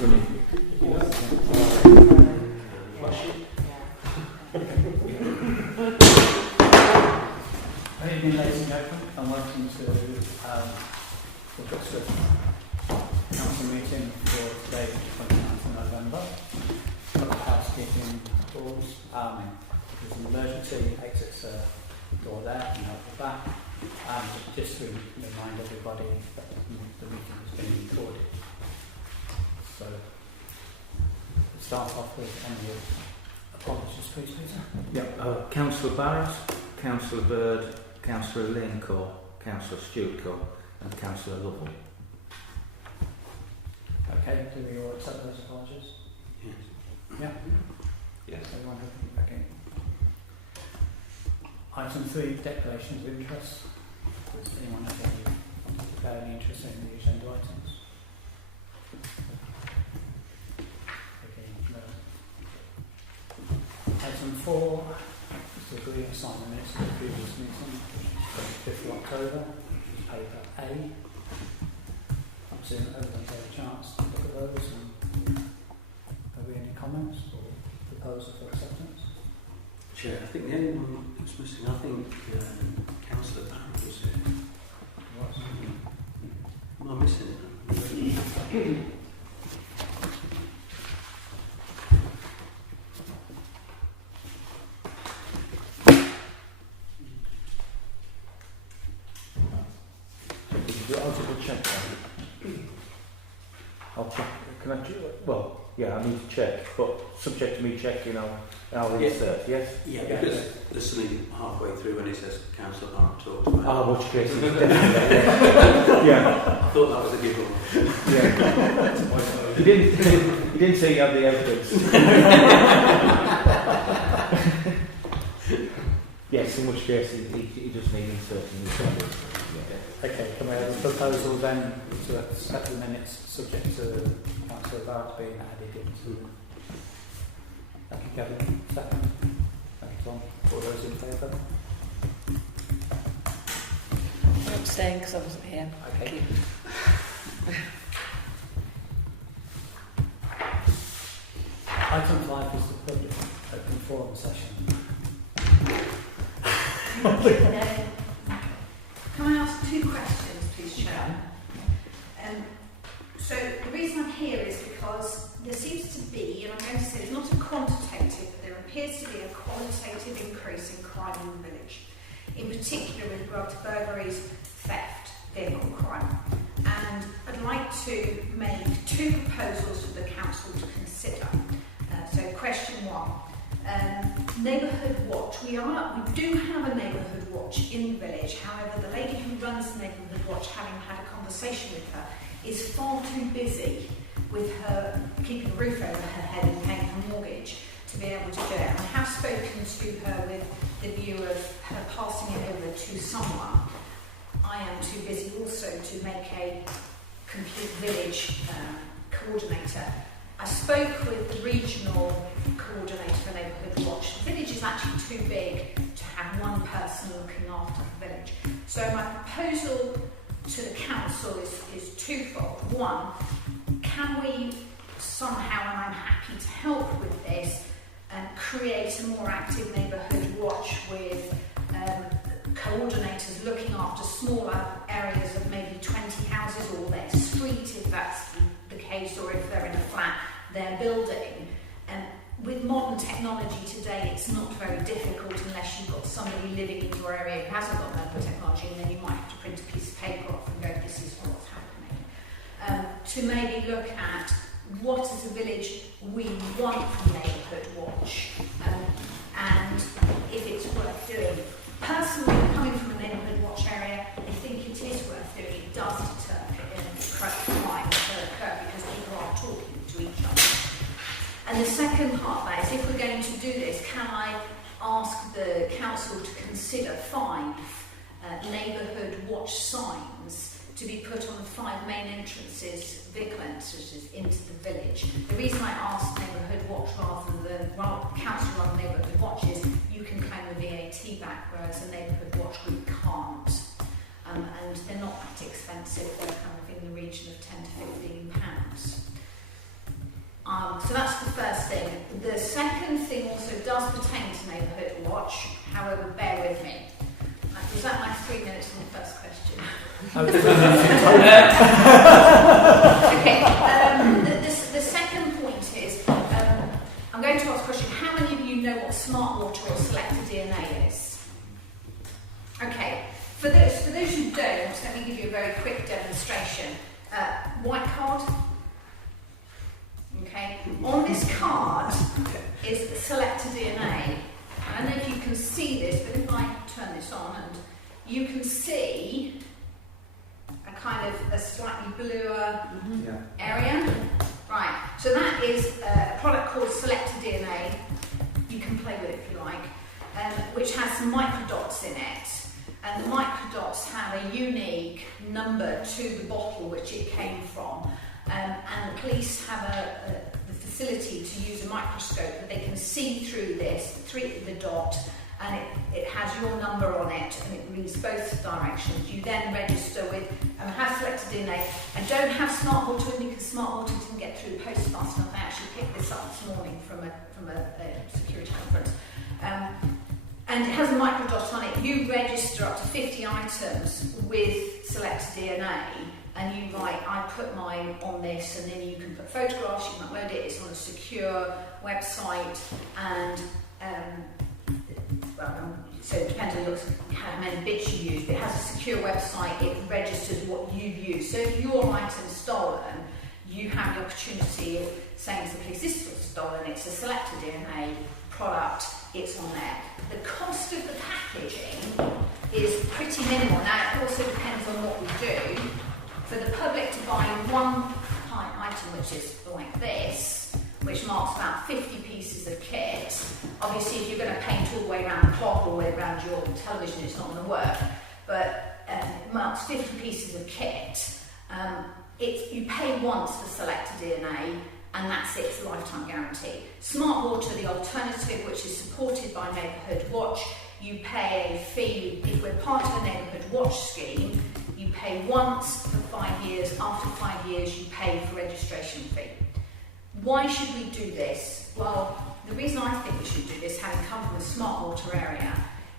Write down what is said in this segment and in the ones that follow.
Good evening, ladies and gentlemen, and welcome to the Brixton Council meeting for today, 29th of November. Got the housekeeping rules. There's an emergency exits door there and out the back. Just to remind everybody that the meeting has been recorded. So, we'll start off with any apologies, please, Peter. Yeah, Councillor Barrett, Councillor Bird, Councillor Lanecore, Councillor Stewartcore and Councillor Lovell. Okay, do we all accept those apologies? Yes. Yeah? Yes. Everyone happy? Okay. Item 3, declarations of interest. Does anyone have any declare any interest in the agenda items? Okay, no. Item 4 is to agree and sign the minutes of the previous meeting, 25th of October, paper A. I'm assuming everyone's had a chance to look at those. And have we any comments or proposal for acceptance? Chair, I think the only one that's missing, I think Councillor Barrett was here. Am I missing it? I'll double check that. I'll check. Can I? Well, yeah, I need to check, but subject to me checking, I'll insert. Yes. Yeah, because there's something halfway through when it says Councillor Barrett talked about. Ah, which case? Yeah. I thought that was a given. Yeah. You didn't say you had the evidence. Yes, in which case he just needs inserting the evidence. Okay, can we have a proposal then to accept the minutes subject to Councillor Barrett being added into? Thank you, Kevin. Second. Thank you, Tom. All those in favour? I'm abstaining because I wasn't here. Okay. Item 5 is the public open forum session. Can I ask 2 questions, please, Chair? So the reason I'm here is because there seems to be, and I'm going to say it's not a quantitative, but there appears to be a qualitative increase in crime in the village, in particular with regard to burglaries, theft, vehicle crime. And I'd like to make 2 proposals for the council to consider. So question 1. Neighbourhood watch. We do have a neighbourhood watch in the village. However, the lady who runs the neighbourhood watch, having had a conversation with her, is far too busy with her keeping a roof over her head and paying her mortgage to be able to do it. And I have spoken to her with the view of her passing it over to someone. I am too busy also to make a complete village coordinator. I spoke with the regional coordinator for Neighbourhood Watch. The village is actually too big to have one person looking after the village. So my proposal to the council is twofold. 1, can we somehow, and I'm happy to help with this, create a more active neighbourhood watch with coordinators looking after smaller areas of maybe 20 houses or their street, if that's the case, or if they're in a flat, their building. And with modern technology today, it's not very difficult unless you've got somebody living in your area who hasn't got modern technology, and then you might have to print a piece of paper off and go, this is what's happening. To maybe look at what as a village we want from Neighbourhood Watch, and if it's worth doing. Personally, coming from a Neighbourhood Watch area, I think it is worth doing. It does deter crime to occur because people are talking to each other. And the second part of that is, if we're going to do this, can I ask the council to consider 5 Neighbourhood Watch signs to be put on the 5 main entrances, vehicle entrances into the village? The reason I asked Neighbourhood Watch rather than council-run Neighbourhood Watch is you can claim the VAT back, whereas a Neighbourhood Watch group can't. And they're not that expensive, they're kind of in the region of £10 to £15. So that's the first thing. The second thing also does pertain to Neighbourhood Watch, however, bear with me. Was that my 3 minutes on the first question? Okay, the second point is, I'm going to ask a question. How many of you know what smart water or selected DNA is? Okay, for those who don't, let me give you a very quick demonstration. White card. Okay, on this card is selected DNA. I don't know if you can see this, but if I turn this on, and you can see a kind of a slightly bluer area. Right, so that is a product called selected DNA. You can play with it if you like, which has some microdots in it. And the microdots have a unique number to the bottle which it came from. And the police have the facility to use a microscope that they can see through this, the dot, and it has your number on it, and it reads both directions. You then register with, have selected DNA. I don't have smart water with me because smart water didn't get through the post fast enough. I actually picked this up this morning from a security conference. And it has a microdot on it. You register up to 50 items with selected DNA. And you write, I put mine on this, and then you can put photographs, you can upload it, it's on a secure website, and so it depends on how many bits you use, but it has a secure website, it registers what you've used. So if your item's stolen, you have the opportunity of saying to the police, this was stolen, it's a selected DNA product, it's on there. The cost of the packaging is pretty minimal. Now, it also depends on what we do. For the public to buy one item, which is like this, which marks about 50 pieces of kit, obviously if you're going to paint all the way around the clock or all the way around your television, it's not going to work, but it marks 50 pieces of kit. You pay once for selected DNA, and that's it, it's a lifetime guarantee. Smart water, the alternative, which is supported by Neighbourhood Watch, you pay a fee. If we're part of a Neighbourhood Watch scheme, you pay once for 5 years. After 5 years, you pay for registration fee. Why should we do this? Well, the reason I think we should do this, having come from a smart water area,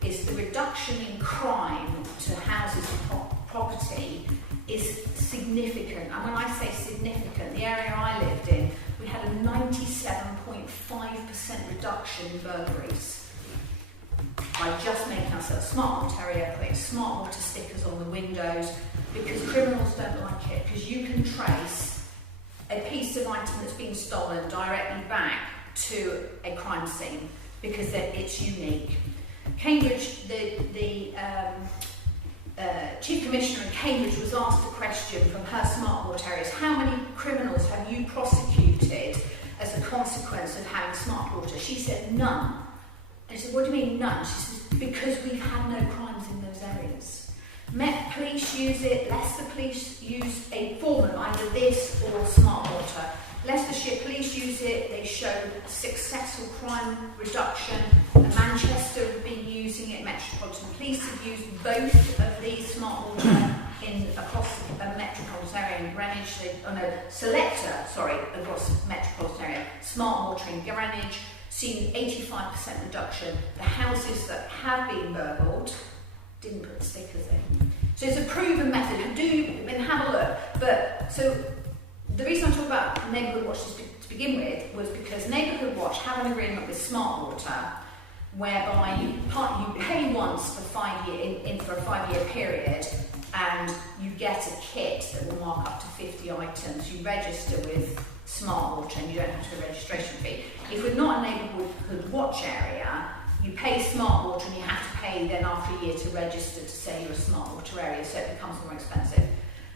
is the reduction in crime to houses and property is significant. And when I say significant, the area I lived in, we had a 97.5% reduction in burglaries. By just making ourselves a smart water area, putting smart water stickers on the windows, because criminals don't like it, because you can trace a piece of item that's been stolen directly back to a crime scene, because it's unique. Cambridge, the Chief Commissioner in Cambridge was asked a question from her smart water areas: how many criminals have you prosecuted as a consequence of having smart water? She said none. I said, what do you mean none? She says, because we've had no crimes in those areas. Met Police use it, Leicester Police use a form of either this or smart water. Leicestershire Police use it, they show successful crime reduction. Manchester have been using it, Metropolitan Police have used both of these smart water across the metropolitan area in Greenwich. Across metropolitan area. Smart water in Greenwich. Seen 85% reduction. The houses that have been burgled didn't put the stickers in. So it's a proven method. Have a look. But so the reason I talk about Neighbourhood Watch to begin with was because Neighbourhood Watch have an agreement with Smart Water, whereby you pay once for 5 year for a 5 year period, and you get a kit that will mark up to 50 items. You register with Smart Water and you don't have to pay a registration fee. If we're not a Neighbourhood Watch area, you pay Smart Water and you have to pay then after a year to register to say you're a Smart Water area, so it becomes more expensive.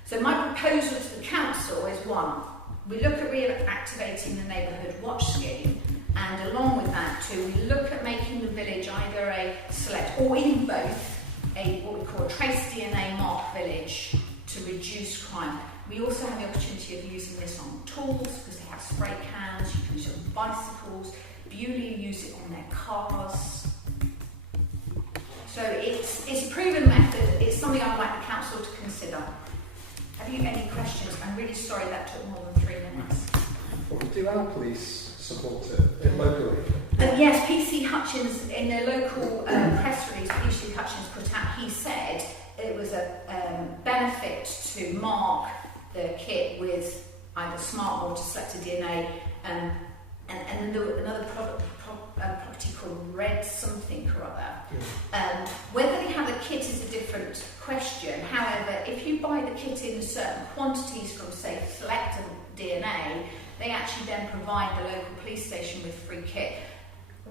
So my proposal to the council is one, we look at reactivating the Neighbourhood Watch scheme, and along with that too, we look at making the village either a select or in both what we call a trace DNA mark village to reduce crime. We also have the opportunity of using this on tools because they have spray cans, you can use it on bicycles, Bewley use it on their cars. So it's a proven method, it's something I'd like the council to consider. Have you any questions? I'm really sorry that took more than 3 minutes. do our police support it locally? Yes, PC Hutchins, in their local press release, PC Hutchins put out, he said it was a benefit to mark the kit with either smart water selected DNA and another property called Red something or other. Whether they have a kit is a different question. However, if you buy the kit in certain quantities from, say, Select DNA, they actually then provide the local police station with free kit.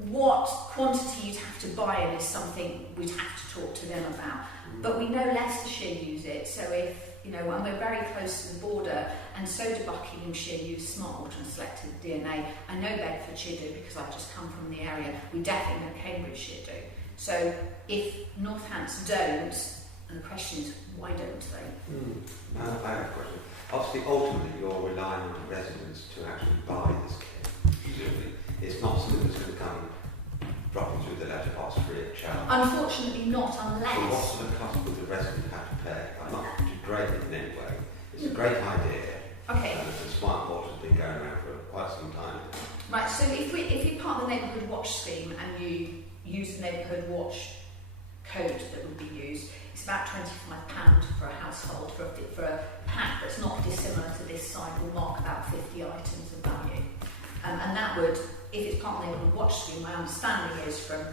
What quantity you'd have to buy in is something we'd have to talk to them about. But we know Leicestershire use it, so if, you know, and we're very close to the border, and so do Buckinghamshire use smart water and selected DNA. I know Bedfordshire do because I've just come from the area. We definitely know Cambridgeshire do. So if Northants don't, and the question is, why don't they? I have a question. Obviously, ultimately, you're relying on the residents to actually buy this kit, presumably. It's not something that's going to come dropping through the letterbox free of charge. Unfortunately not, So unless... what sort of cost would the resident have to pay? I'm not degrading it in any way. It's a great idea. Okay. And the smart water's been going around for quite some time. Right, so if you're part of the Neighbourhood Watch scheme and you use the Neighbourhood Watch code that would be used, it's about £25 for a household for a pack that's not dissimilar to this side, will mark about 50 items of value. And that would, if it's part of the Neighbourhood Watch scheme, my understanding is from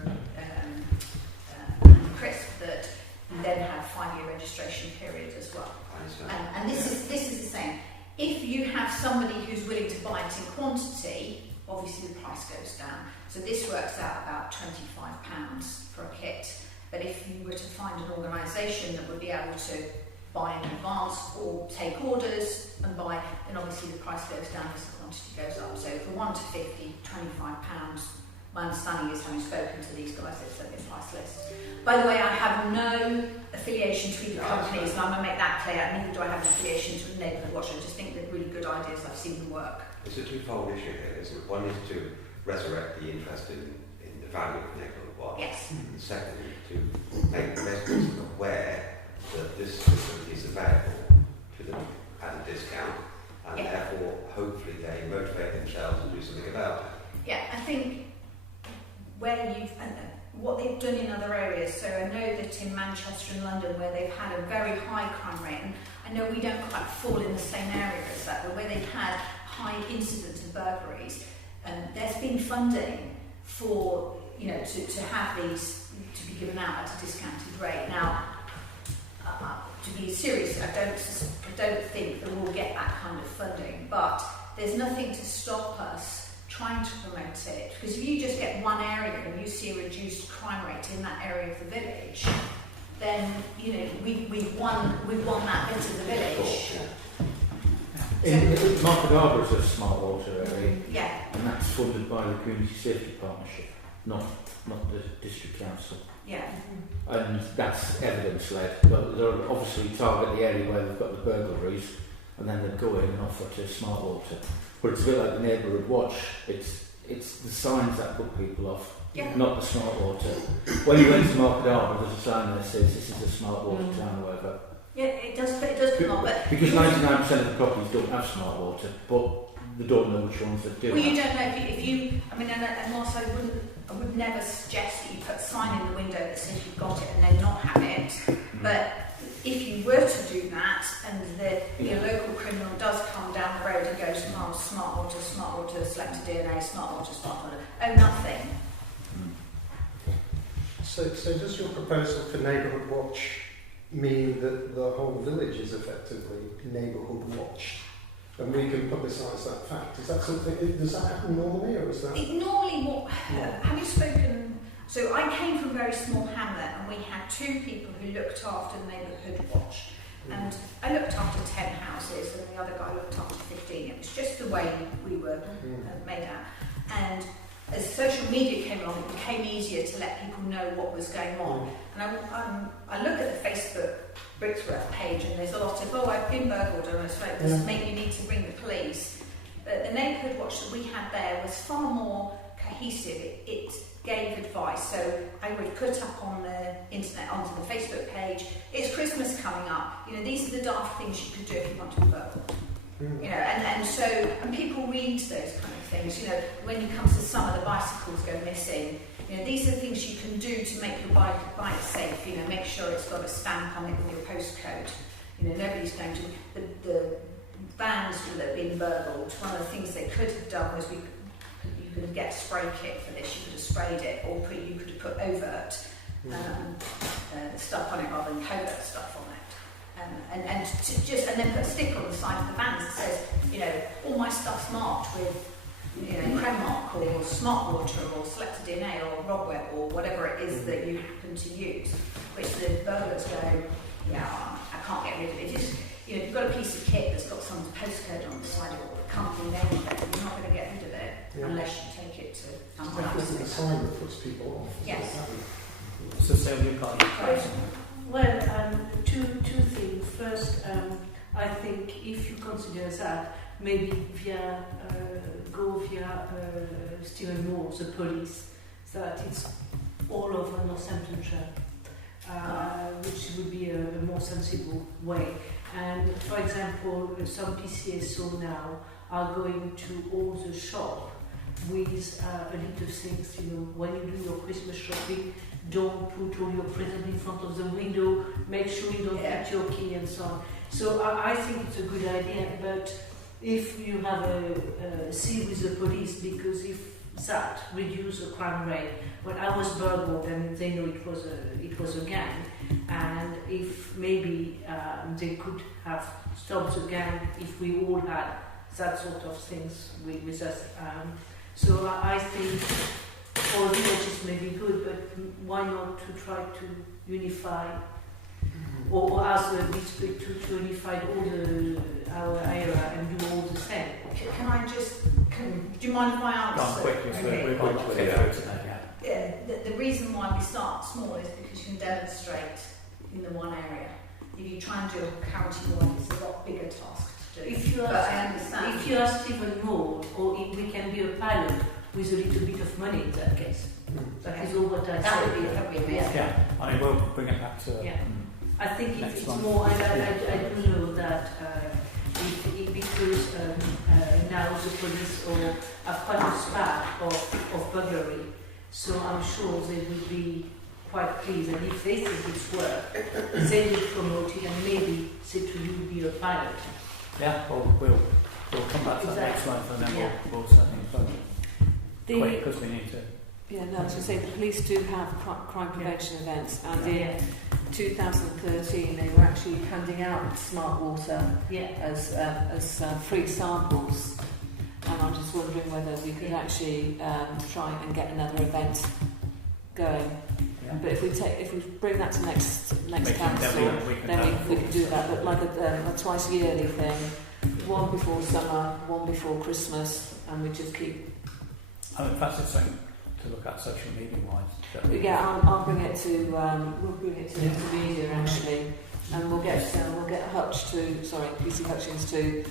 Chris that you then have a 5-year registration period as well. And this is the same. If you have somebody who's willing to buy it in quantity, obviously the price goes down. So this works out about £25 for a kit. But if you were to find an organisation that would be able to buy in advance or take orders and buy, then obviously the price goes down as the quantity goes up. So for 1 to 50, £25. My understanding is, having spoken to these guys, they've sent me a price list. By the way, I have no affiliation to either companies, and I'm going to make that clear. Neither do I have an affiliation to the Neighbourhood Watch. I just think they're really good ideas. I've seen them work. It's a twofold issue here, isn't it? One is to resurrect the interest in the value of the Neighbourhood Watch. Yes. And secondly, to make the residents aware that this facility is available to them at a discount, and therefore, hopefully, they motivate themselves and do something about it. Yeah, I think where you've what they've done in other areas. So I know that in Manchester and London, where they've had a very high crime rate, and I know we don't quite fall in the same area as that, but where they've had high incidence of burglaries, there's been funding for, you know, to have these to be given out at a discounted rate. Now, to be serious, I don't think that we'll get that kind of funding, but there's nothing to stop us trying to promote it, because if you just get one area and you see a reduced crime rate in that area of the village, then, you know, we've won that bit of the village. In Market Harbour is a smart water area, Yeah. and that's funded by the Community Safety Partnership, not the District Council. Yeah. And that's evidence-led, but they'll obviously target the area where they've got the burglaries, and then they'll go in and offer to smart water. But it's a bit like the Neighbourhood Watch. It's the signs that put people off, not the smart water. When you went to Market Harbour, there's a sign that says this is a smart water town or whatever. Yeah, it does come on, but because 99% of the properties don't have smart water, but they don't know which ones that do. Well, you don't know if you I mean, and also I would never suggest that you put a sign in the window that says you've got it and then not have it. But if you were to do that, and the local criminal does come down the road and goes, oh, smart water, selected DNA, smart water, oh, nothing. So does your proposal for Neighbourhood Watch mean that the whole village is effectively Neighbourhood Watched, and we can publicise that fact? Is that something? Does that happen normally, or is that? Having spoken. So I came from a very small hamlet, and we had 2 people who looked after the Neighbourhood Watch. And I looked after 10 houses, and the other guy looked after 15. It was just the way we were made out. And as social media came along, it became easier to let people know what was going on. And I look at the Facebook Brixworth page, and there's a lot of, I've been burgled, and it's like, this make you need to ring the police. But the Neighbourhood Watch that we had there was far more cohesive. It gave advice. So I would put up on the internet, onto the Facebook page, it's Christmas coming up. You know, these are the daft things you could do if you want to be burgled. You know, and people read those kind of things. You know, when it comes to summer, the bicycles go missing. You know, these are things you can do to make your bike safe. You know, make sure it's got a stamp on it with your postcode. You know, nobody's going to the vans that have been burgled. One of the things they could have done was you could get a spray kit for this. You could have sprayed it, or you could have put overt stuff on it rather than covert stuff on it. And then put a sticker on the side of the vans that says, you know, all my stuff's marked with, you know, Cremmark or Smart Water or Selected DNA or Rob Web or whatever it is that you happen to use, which the burglars go, yeah, I can't get rid of it. Just, you know, if you've got a piece of kit that's got someone's postcode on the side or the company name on it, you're not going to get rid of it unless you take it to someone else. It's a sign that puts people off. Yes. So Sarah, you've got Well, two things. First, I think if you consider that, maybe go via Stephen Moore, the police, that it's all over Northamptonshire, which would be a more sensible way. And for example, some PCSO now are going to all the shop with a little things, you know, when you do your Christmas shopping, don't put all your presents in front of the window, make sure you don't put your key and so on. So I think it's a good idea, but if you have a see with the police, because if that reduce the crime rate, when I was burgled and they know it was a gang, and if maybe they could have stopped the gang if we all had that sort of things with us. So I think for villages may be good, but why not to try to unify or ask the district to unify all our area and do all the same? Can I just, do you mind if I answer? Gone quickly, so we're going to get through today, Yeah, the reason why we start small is because you can demonstrate in the one area. If you try and do a county-wide, it's a lot bigger task to do. If you ask Stephen Moore, or if we can be a pilot with a little bit of money in that case. That is all what I That said. would be amazing. Yeah, I mean, we'll bring it back to I think next it's one. more, I do know that because now the police have quite a spat of burglary, so I'm sure they will be quite pleased, and if they think it's work, they will promote it and maybe say to you, be a pilot. Yeah, we'll come back to that next one, and then we'll certainly vote quick, because we need to. Yeah, no, I was going to say the police do have crime prevention events, and in 2013 they were actually handing out Smart Water as free samples, and I'm just wondering whether we could actually try and get another event going. Yeah. But if we bring that to next council, then we can do that. But like a twice yearly thing, one before summer, one before Christmas, and we just keep. I mean, perhaps it's something to look at social media wise. Yeah, I'll bring it to we'll bring it to the media actually, and we'll get PC Hutchins to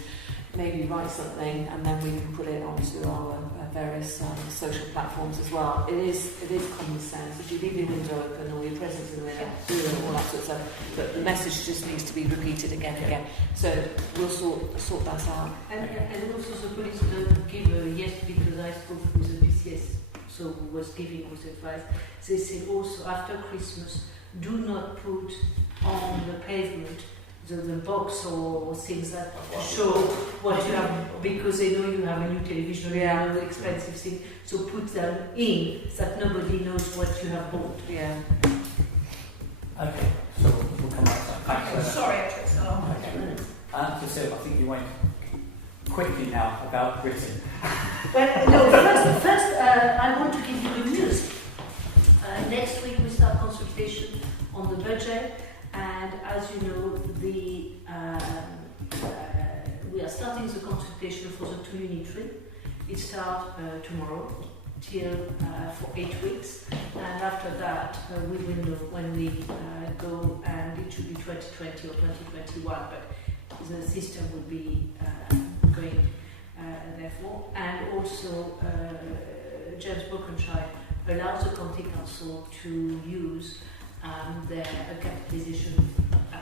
maybe write something, and then we can put it onto our various social platforms as well. It is common sense. If you leave your window open or your presents in the window, all that sort of stuff, but the message just needs to be repeated again and again. So we'll sort that out. And also the police don't give a yes, because I spoke with the PCS, so who was giving us advice. They said also after Christmas, do not put on the pavement the box or things that show what you have, because they know you have a new television, you know, the expensive thing. So put them in so that nobody knows what you have bought. Yeah. Okay, so we'll come back to that. Okay, sorry, I took so long. Okay. So I think you went quickly now about Britain. Well, no, first I want to give you good news. Next week we start consultation on the budget, and as you know, we are starting the consultation for the 2 unitary. It starts tomorrow till for 8 weeks, and after that we will know when we go, and it should be 2020 or 2021, but the system will be going therefore. And also James Brokenshire allows the County Council to use their capitalisation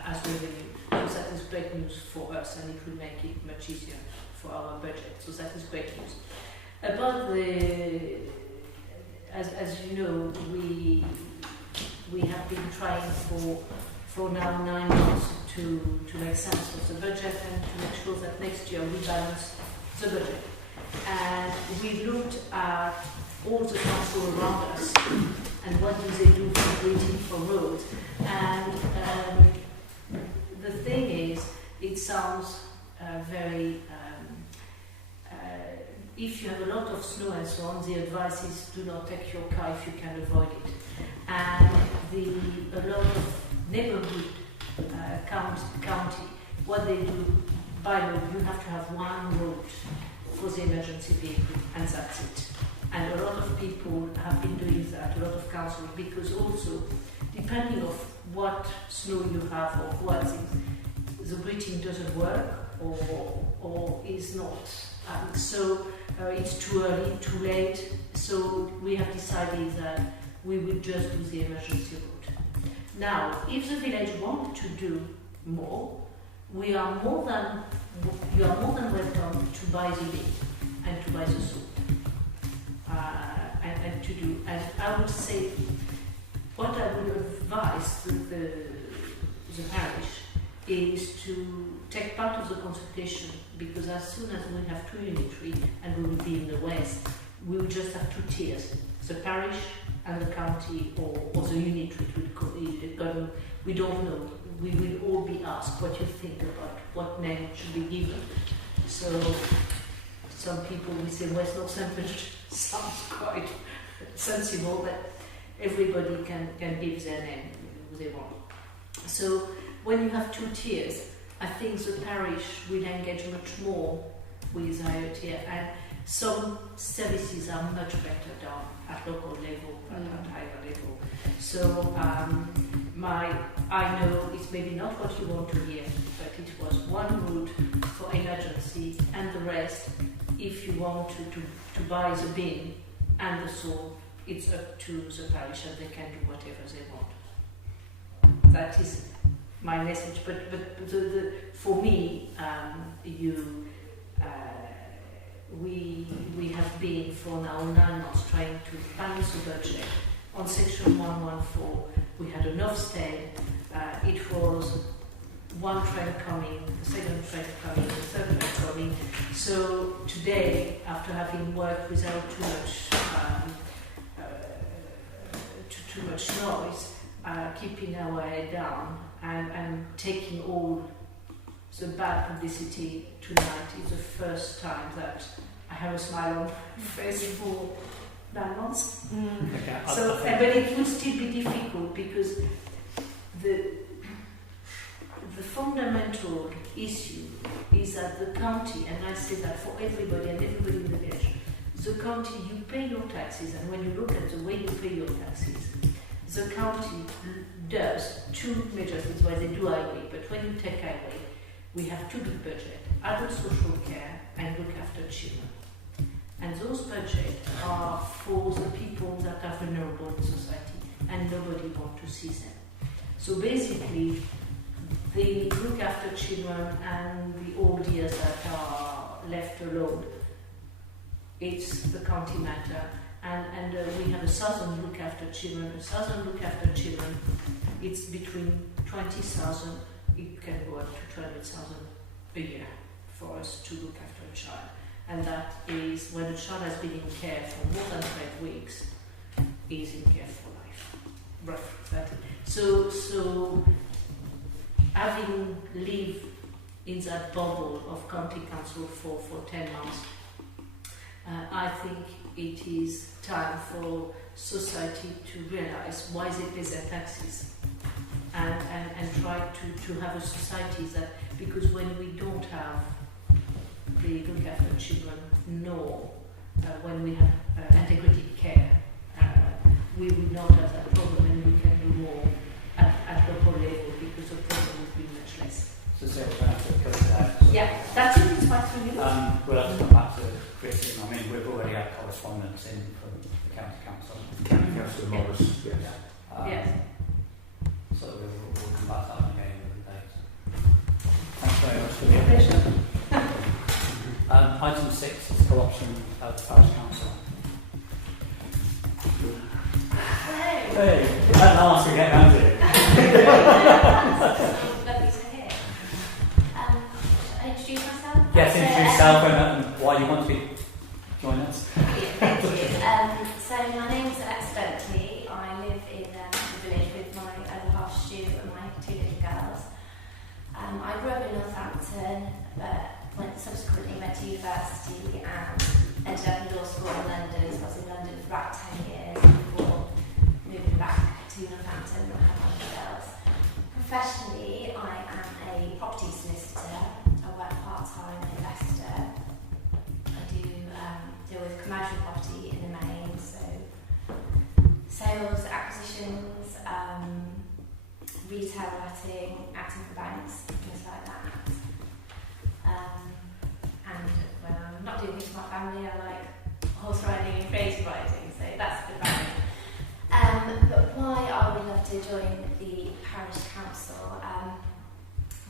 as revenue. because that is great news for us and it will make it much easier for our budget. So that is great news. About as you know, we have been trying for now 9 months to make sense of the budget and to make sure that next year we balance the budget. And we looked at all the council around us and what do they do for waiting for roads. And the thing is, it sounds very if you have a lot of snow and so on, the advice is do not take your car if you can avoid it. And a lot of neighborhood county, what they do by law, you have to have one road for the emergency vehicle, and that's it. And a lot of people have been doing that, a lot of councils, because also, depending on what snow you have or what the greeting doesn't work or is not. So it's too early, too late. So we have decided that we will just do the emergency route. Now, if the village wants to do more, you are more than welcome to buy the meat and to buy the soup and to do. And I would say, what I would advise the parish is to take part of the consultation, because as soon as we have 2 unitary and we will be in the west, we will just have 2 tiers, the parish and the county or the unitary. We don't know. We will all be asked what you think about what name should be given. So some people will say West Northamptonshire sounds quite sensible, but everybody can give their name they want. So when you have 2 tiers, I think the parish will engage much more with IoT, and some services are much better done at local level and at higher level. So I know it's maybe not what you want to hear, but it was one route for emergency, and the rest, if you want to buy the bin and the saw, it's up to the parish and they can do whatever they want. That is my message. But for me, we have been for now 9 months trying to balance the budget. On section 114, we had an Ofsted. It was one train coming, the second train coming, the third train coming. So today, after having worked without too much noise, keeping our head down and taking all the bad publicity tonight is the first time that I have a smile on my face for 9 months. Okay, So, but it will still be difficult because the fundamental issue is that the county, and I say that for everybody and everybody in the village, the county, you pay your taxes, and when you look at the way you pay your taxes, the county does 2 major things. Well, they do highway, but when you take highway, we have 2 big budgets: adult social care and look after children. And those budgets are for the people that are vulnerable in society, and nobody wants to see them. So basically, the look after children and the old years that are left alone, it's the county matter. And we have a southern look after children. A southern look after children, it's between 20,000, it can go up to 200,000 a year for us to look after a child. And that is when a child has been in care for more than 12 weeks, is in care for life. Roughly. So having lived in that bubble of county council for 10 months, I think it is time for society to realize why they pay their taxes and try to have a society that, because when we don't have the look after children, nor when we have integrated care, we will not have that problem, and we can do more at local level because the problem will be much less. So Sarah, we're going to have to cut it out. Yeah, that's it. It's 5 minutes. We'll have to come back to criticism. I mean, we've already had correspondence in from the county council. Councillor Morris, yes. Yes. So we'll come back to that again with the date. Item 6 is co-option of the parish council. Hey, that's nice to get around to it. Lovely to hear. Should I introduce myself? Yes, introduce yourself and why you want to join us. Thank you. So my name is Alexa Bentley. I live in the village with my other half, Stu, and my 2 little girls. I grew up in Northampton, but subsequently went to university and ended up in law school in London. So I was in London for about 10 years before moving back to Northampton and had my girls. Professionally, I am a property solicitor. I work part-time in Leicester. I do deal with commercial property in the main, so sales, acquisitions, retail letting, acting for banks, things like that. And when I'm not doing things for my family, I like horse riding and creative writing, so that's the background. But why I would love to join the parish council,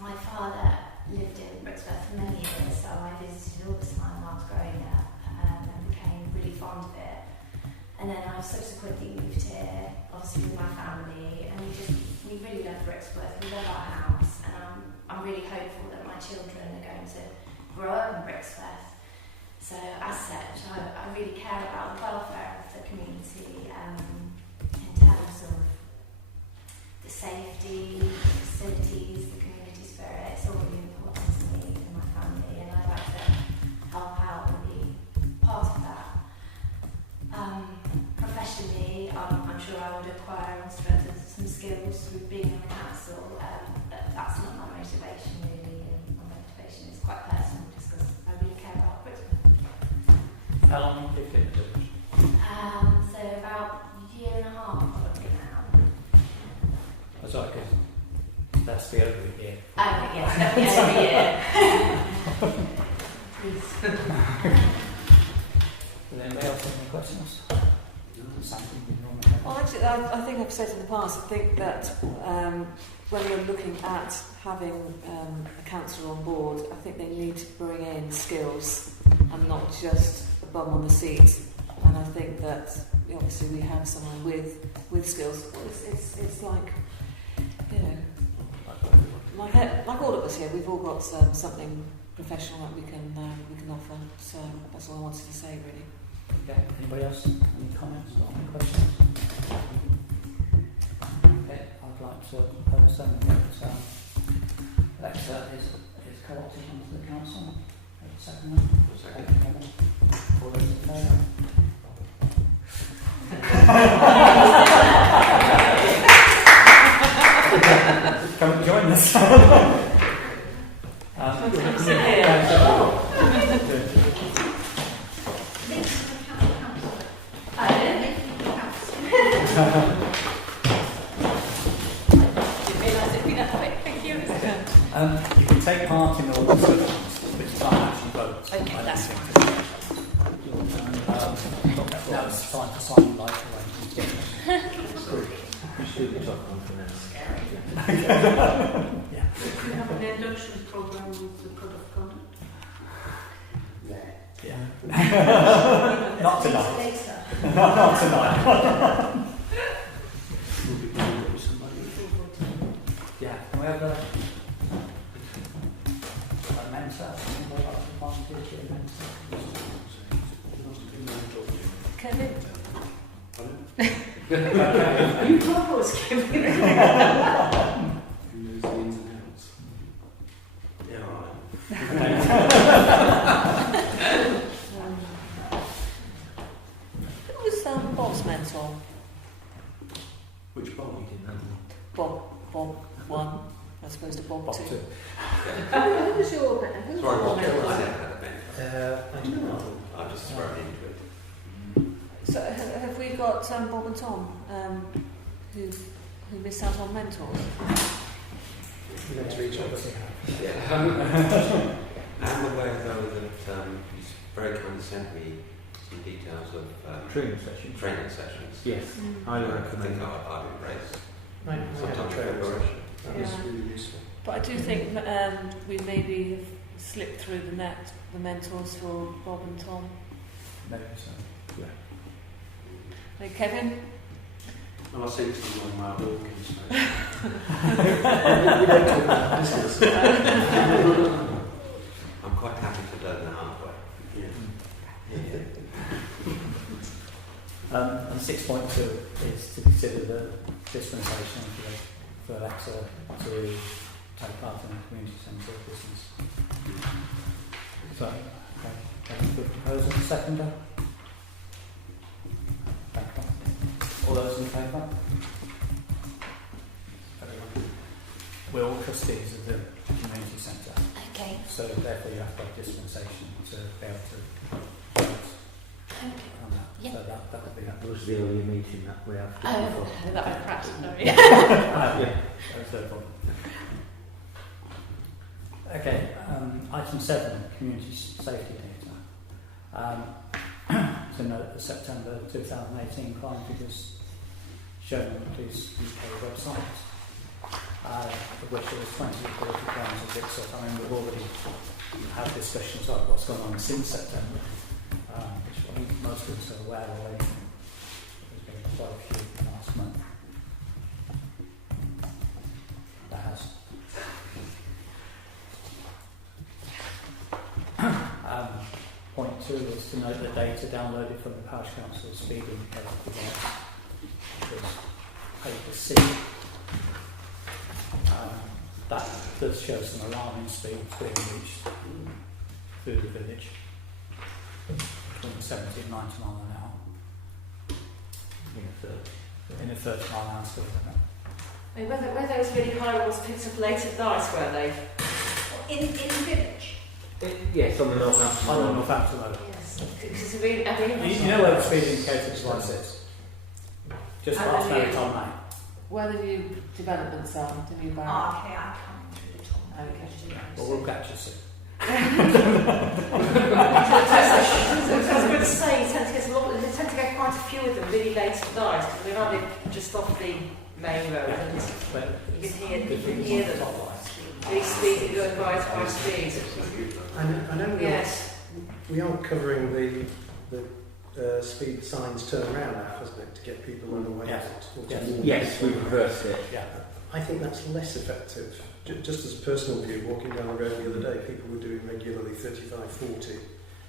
my father lived in Brixworth for many years, so I visited all the time while I was growing up and became really fond of it. And then I subsequently moved here, obviously with my family, and we really love Brixworth, we love our house, and I'm really hopeful that my children are going to grow up in Brixworth. So as such, I really care about the welfare of the community in terms of the safety, the facilities, the community spirit. It's all really important to me and my family, and I'd like to help out and be part of that. Professionally, I'm sure I would acquire and strengthen some skills through being on the council, but that's not my motivation really. My motivation is quite personal, just because I really care about Brixworth. How long have you lived in the village? So about a year and a half probably now. Oh, sorry, because that's the over a year. Yes, every year. Please. Does anybody else have any questions? Something you normally have? Well, actually, I think I've said in the past, I think that when we're looking at having a councillor on board, I think they need to bring in skills and not just a bum on the seat. And I think that obviously we have someone with skills. It's like, you know, like all of us here, we've all got something professional that we can offer. So that's all I wanted to say, really. Okay, anybody else? Any comments or any questions? Okay, I'd like to propose something that Alexa is co-opted onto the council. Second one? Second. All those in favour? Come and join us. You can take part in all the sessions, but you can't actually vote. Okay, that's fine. That was fine for Simon Light You should do the top one for now. Yeah. We have an induction program with the code of conduct. Yeah. Not tonight. Later. Not tonight. We'll be dealing with somebody. Yeah. Can we have a mentor? Kevin? You propose, Kevin. Who knows the ins and outs? Yeah, right. Who was Bob's mentor? Which Bob? You didn't have Bob 1, as opposed to Bob 2. Yeah. Who was your mentor? Sorry, Rob, I mentor? never had a mentor. I don't know. I'm just thrown into it. So have we got Bob and Tom who missed out on mentors? Next week, Yeah. I'm aware though that he's very kindly sent me some details of Training session. training sessions. Yes, highly I recommend think that. I'd embrace I sometime in had a February. That was Yeah. really useful. But I do think we maybe slip through the net the mentors for Bob and Tom. Maybe so. Hey, Kevin? Well, I seem to be on my walking space. We don't talk about business. I'm quite happy to learn the hard way. And 6.2 is to consider the dispensation for Alexa to take part in the community centre business. So, okay, good proposal. Seconder? All those in favour? Everyone. We're all trustees of the community centre, Okay. so therefore you have to have dispensation to be able to vote Okay. on that. Yeah. So that would be That was the earlier meeting that we had. Oh, that was crashed, sorry. That's no problem. Okay, item 7, community safety data. To note the September 2018 crime figures shown on the Police UK website, of which there was 20 reported crimes of Dixon. I mean, we've already had discussions about what's gone on since September, which I think most of us are aware already. There's been quite a few last month. There has. Point 2 is to note the data downloaded from the Parish Council speed indicator device, which is paper C. That does show some alarming speeds being reached through the village, between 70 and 90 miles an hour. In a 30 mile an hour speed limit. I mean, were those really high ones picked up late at night, were they? In the village. Yes, on the Northampton. On the Northampton Road. Yes. Because really, I mean, You know where the speed indicator device is? Just And past the Mary new- Tom Lane. where the new developments are, the new barracks. Oh, okay, I can't through the top. Okay. Well, we'll catch you soon. I was going to say, you tend to get quite a few of them really late at night, because we're running just off the main road, and But you can hear them. Really speeding, going by at high speed. I know Yes. we are covering the speed signs turn around out, isn't it, to get people on the way Yes. out. Yes, we reversed it. yeah. I think that's less effective. Just as a personal view, walking down the road the other day, people were doing regularly 35, 40.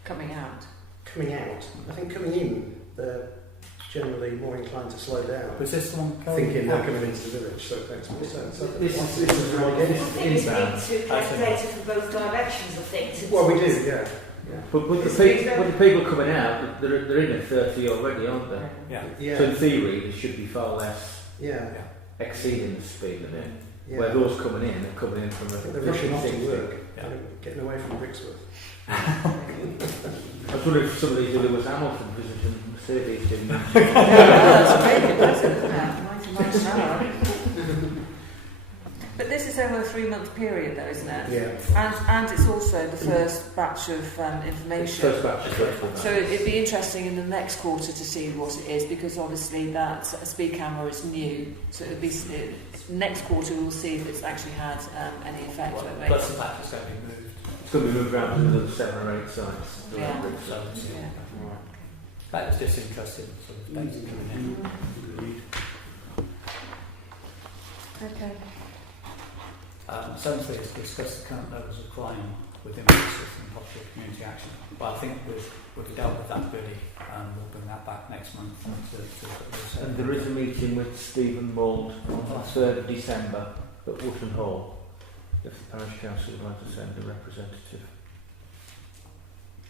Coming out. Coming out, I think coming in, they're generally more inclined to slow down, Was this one thinking they're coming into the village, so it makes more sense. This is really right good. in inbound. to collect data from both directions of things. Well, we do, yeah. But with the people coming out, they're in at 30 already, aren't they? Yeah. Yeah, So in theory, there should be far less yeah, exceeding the speed limit. yeah. Where those coming in, they're coming in from I a think they're rushing off to 50. work, Yeah. getting away from Brixworth. I was wondering if somebody did Lewis Hamilton visiting Mercedes didn't they? That's very impressive, isn't it? 90 miles an hour. But this is over a 3-month period, though, isn't it? Yeah. And it's also the first batch of information. First batch of So it'd be interesting in the next quarter to see what it is, because obviously that speed camera is new. So it'll be next quarter we'll see if it's actually had any effect. Well, won't we? plus the fact it's going to be moved. It's going to be moved around to another 7 or 8 sites. Yeah. So, Yeah. that was just interesting, sort of data coming in. Okay. 7.3 is to discuss the current levels of crime within the system and popular community action. Well, I think we've dealt with that really, and we'll bring that back next month. And there is a meeting with Stephen Mould on the 3rd of December at Wootton Hall, if the Parish Council would like to send a representative.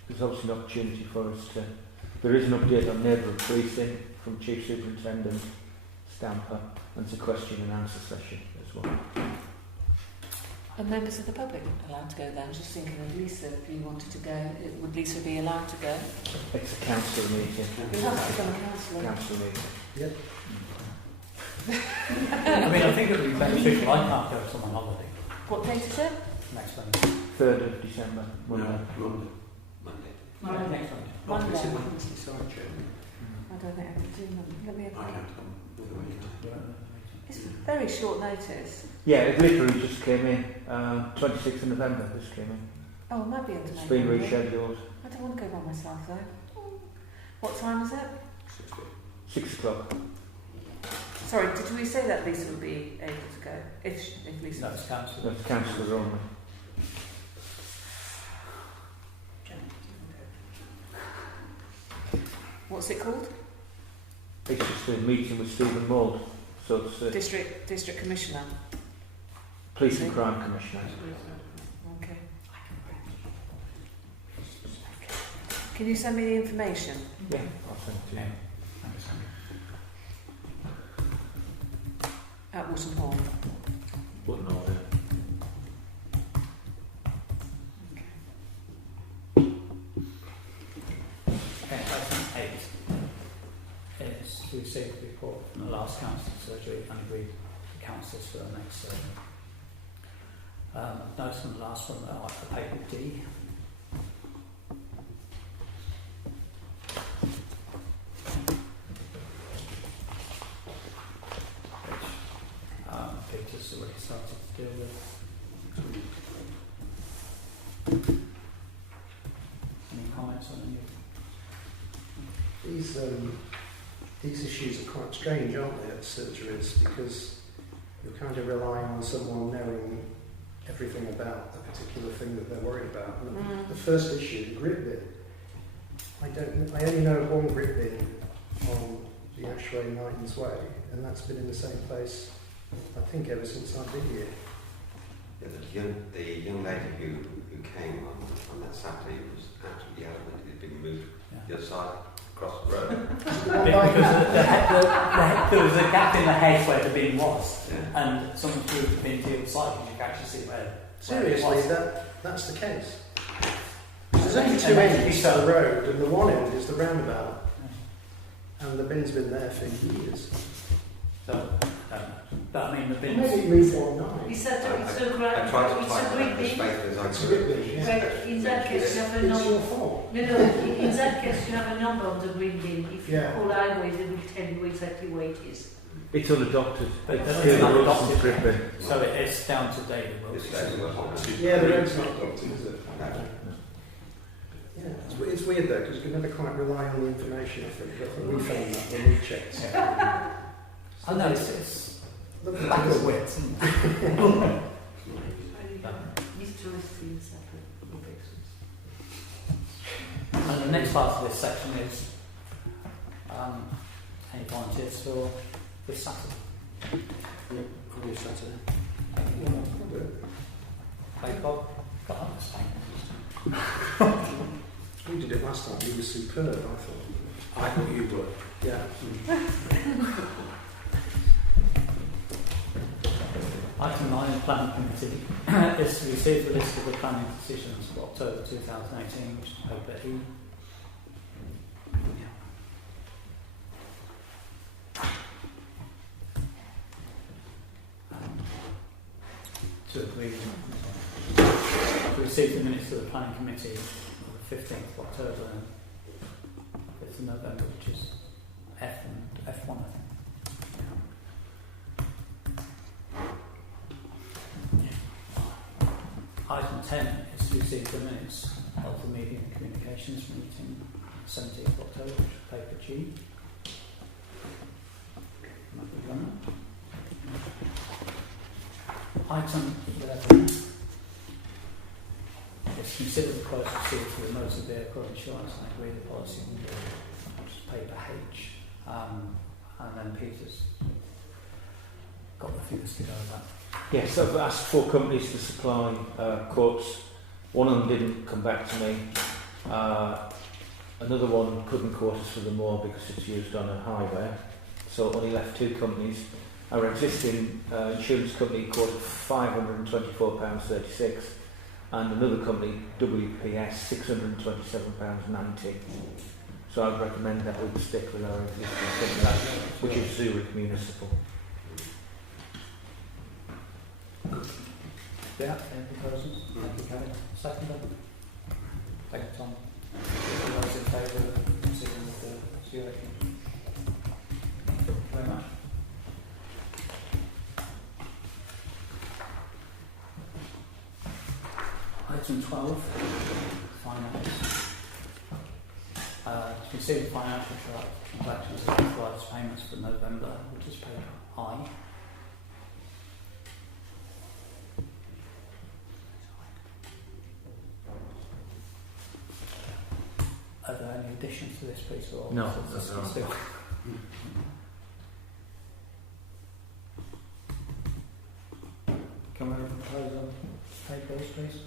There's obviously an opportunity for us to... There is an update on neighbourhood policing from Chief Superintendent Stamper, and it's a question and answer session as well. Are members of the public allowed to go then? Just thinking of Lisa, if you wanted to go, would Lisa be allowed to go? It's a council meeting. You have to become a councillor. Council meeting. Yep. I mean, I think it would be beneficial. I can't go to my holiday What date is it? next Monday. 3rd of December. Monday. Monday. Next Monday. Monday. It's in Wednesday, sorry, Chair. I don't think I can do them. Let me I have a can't come with the weekend. It's very short notice. Yeah, it literally just came in. 26th of November, this came in. Oh, it might be under It's been Neighbourhood. rescheduled. I don't want to go by myself though. What time is it? 6 o'clock. Sorry, did we say that Lisa would be able to go? If Lisa... No, it's council. That's councillors only. What's it called? It's just a meeting with Stephen Mould. So it's District Commissioner. Police and Crime Commissioner. Okay. Can you send me the information? Yeah, I'll send it to you. At Wootton Hall. Wouldn't know that. Okay, item 8 is to receive the report from the last council surgery and agree the councils for the next surgery. Notes from the last one that are for paper D. Which Peter's already started to deal with. Any comments on any of These issues are quite strange, aren't they, at surgeries, because you're kind of relying on someone knowing everything about a particular thing that they're worried about. And the first issue, the grit bin, I only know of one grit bin on the Ashway Knightons Way, and that's been in the same place, I think, ever since I've been here. Yeah, the young lady who came on that Saturday was absolutely adamant it had been moved the other side, across the road. because there was a gap in the hedge where the bin was, and someone threw the bin to the other side, and you can actually see where it Seriously, was. that's the case. There's only two ends to the road, and the one end is the roundabout, and the bin's been there for years. So, but I mean, the bin. Maybe it moved one night. It's a I tried to it's a type great that as big. faithfully as I It's a could. grit bin, yeah. Well, in that case, you have a It's number. your fault. No, in that case, you have a number on the green bin. If you Yeah. call highway, they will tell you exactly where it is. It's unadopted. But It's it's still not a Wilson adopted. script bin. So it's down to David It's Wilson. basically Yeah, the road's not adopted, is it? No. Yeah, it's weird though, because you can never quite rely on the information, I think. I think we found that when we checked. I know it's Look back at of this. wits. Mystery things happen. And the next part of this section is any volunteers for this Saturday? On this Saturday. Hey Bob, got on this thing. We did it last time, it was superb, I thought. I thought you would. Yeah. Item 9, Planning Committee, is to receive the list of the planning decisions for October 2018, which is paper E. To agree to receive the minutes of the Planning Committee on the 15th of October and 5th of November, which is F1, I think. Item 10 is to receive the minutes of the Media and Communications meeting 17th of October, which is paper G. Item 11 is consider the quotes received for the motor vehicle insurance and agree the policy on board, which is paper H. And then Peter's got the figures to go with that. Yes, I've asked 4 companies to supply quotes. One of them didn't come back to me. Another one couldn't quote us for the moor because it's used on a highway. So it only left 2 companies. Our existing insurance company quoted £524.36 and another company, WPS, £627.90. So I'd recommend that we stick with our existing company, which is Zurich Municipal. Yeah, any proposals? Thank you, Kevin. Second one? Thank you, Tom. All those in favour of considering the Zurich? Thank you very much. Item Item 12, finance. You can see the financial transactions and authorised payments for November, which is paper I. Are there any additions to this piece or No, is this that's all right. still? Can we propose on pay bills, please?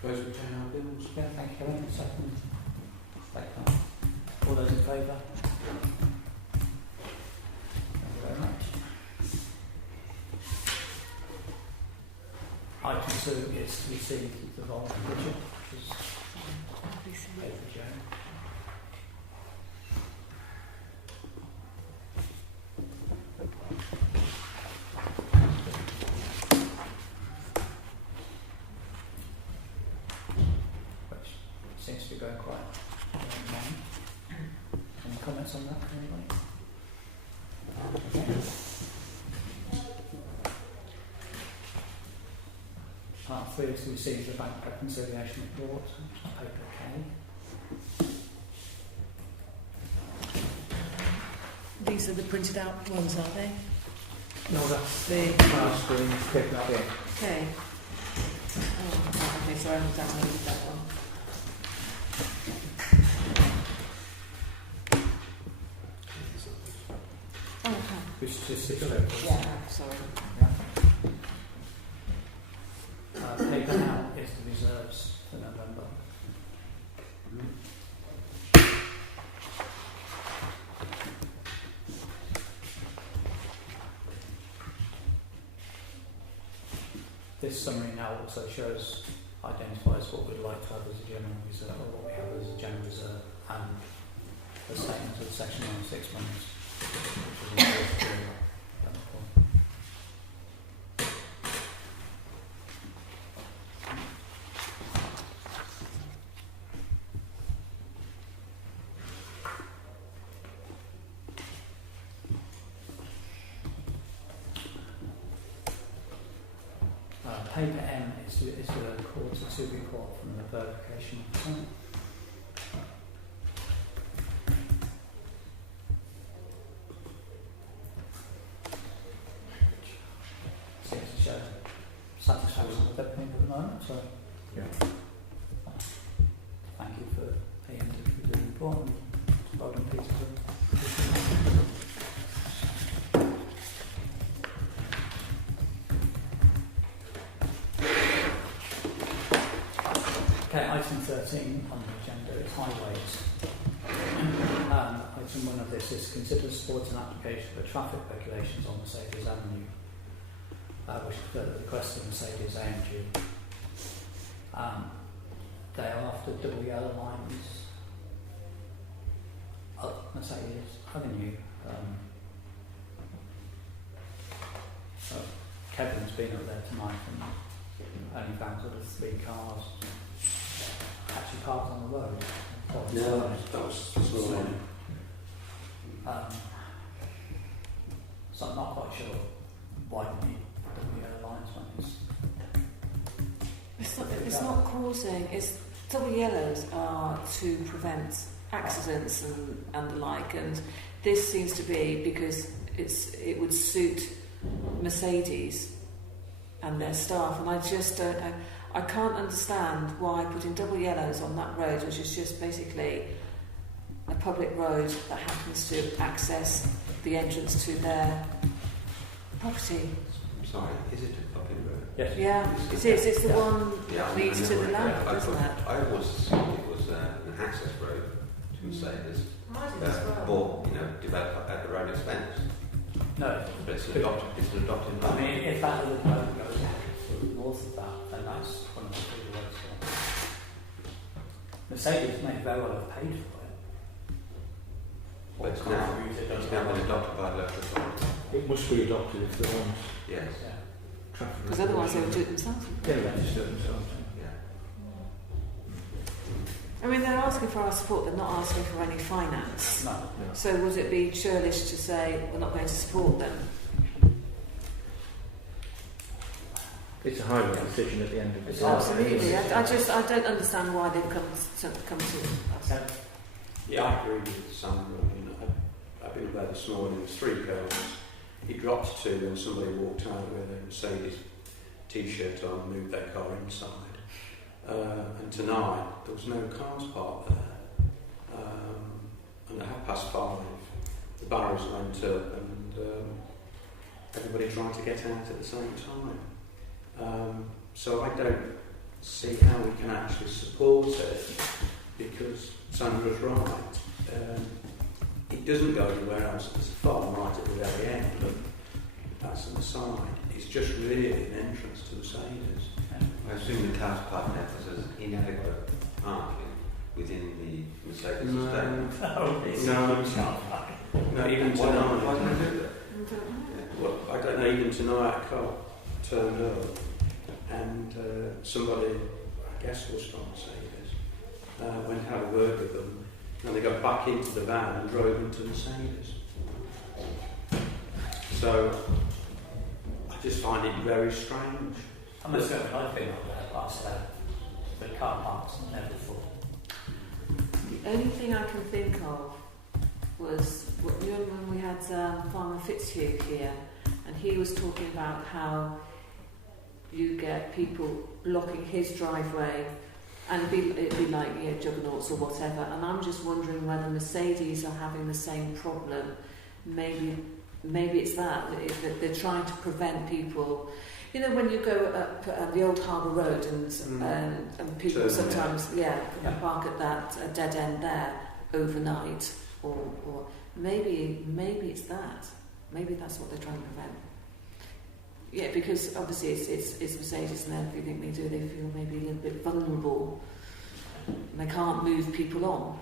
Propose we pay our bills. Yeah, thank you. Second. Second. All those in favour? Thank you very much. Item 2 is to receive the voluntary budget, which is paper J. Which seems to be going quite well. Any comments on that, anybody? Okay. Part 3 is to receive the bank reconciliation report, paper K. These are the printed out ones, are they? No, that's The last screen, paper K. okay. Oh, right, okay, sorry, I haven't downloaded that one. Oh, okay. Which just sits there. Yeah, sorry. Paper now is the reserves for November. This summary now also identifies what we'd like to have as a general reserve, or what we have as a general reserve, and the statement of section 96 months, which is in the fourth period. Paper M is a quarter 2 report from the verification officer. Seems to show satisfaction with everything at the moment, so Yeah. thank you for paying to the report and well done, Peter. Okay, item 13 on the agenda is highways. Item 1 of this is consider support an application for traffic regulations on Mercedes Avenue, which is the request of Mercedes AMG. They are after double yellow lines up Mercedes Avenue. So Kevin's been up there tonight and only found sort of 3 cars actually parked on the road. No, that was this morning. So I'm not quite sure why we need double yellow lines when It's not causing. It's double yellows are to prevent accidents and the like, and this seems to be because it would suit Mercedes and their staff, and I just don't know. I can't understand why putting double yellows on that road, which is just basically a public road that happens to access the entrance to their property. I'm sorry, is it a public road? Yes. Yeah, it is. It's the one Yeah, that leads to the land, I isn't it? I always assumed it was an access road to Mercedes, I did as well. but developed at their own expense. No, But it's an adopted I road. mean, if that other road goes north of that, then that's one of the big roads. Mercedes may very well have paid for it. But it's now been adopted by local authority. It must be adopted if they want Yes. Yeah. traffic. Because otherwise they would do it themselves. Yeah, register themselves. Yeah. I mean, they're asking for our support, they're not asking for any finance. No. Yeah. So would it be churlish to say we're not going to support them? it's a highway decision at the end of the day. Absolutely. I don't understand why they've come to us. Yeah, I agree with Sandra. I mean, I've been there this morning, there's 3 cars. He dropped 2 and somebody walked out with a Mercedes t-shirt on and moved their car inside. And tonight, there was no cars parked there. And at 5:30, the barriers went up and everybody tried to get out at the same time. So I don't see how we can actually support it, because Sandra's right. It doesn't go anywhere else. It's far right at the very end, but that's an aside. It's just really an entrance to the Mercedes. I assume the car's park has inadequate parking within the Mercedes estate. No, even Why tonight. don't they do that? Well, I don't know, even tonight a car turned up and somebody, I guess was from Mercedes, went and had a word with them, and they got back into the van and drove into Mercedes. So I just find it very strange. I must admit, I've been up there past the car parks never full. The only thing I can think of was when we had Farmer Fitzhugh here, and he was talking about how you get people blocking his driveway, and it'd be like juggernauts or whatever. And I'm just wondering whether Mercedes are having the same problem. Maybe it's that they're trying to prevent people. You know, when you go up the old Harbour Road and people sometimes park at that dead end there overnight, or maybe it's that. Maybe that's what they're trying to prevent. Yeah, because obviously it's Mercedes, and everything they do, they feel maybe a little bit vulnerable, and they can't move people on.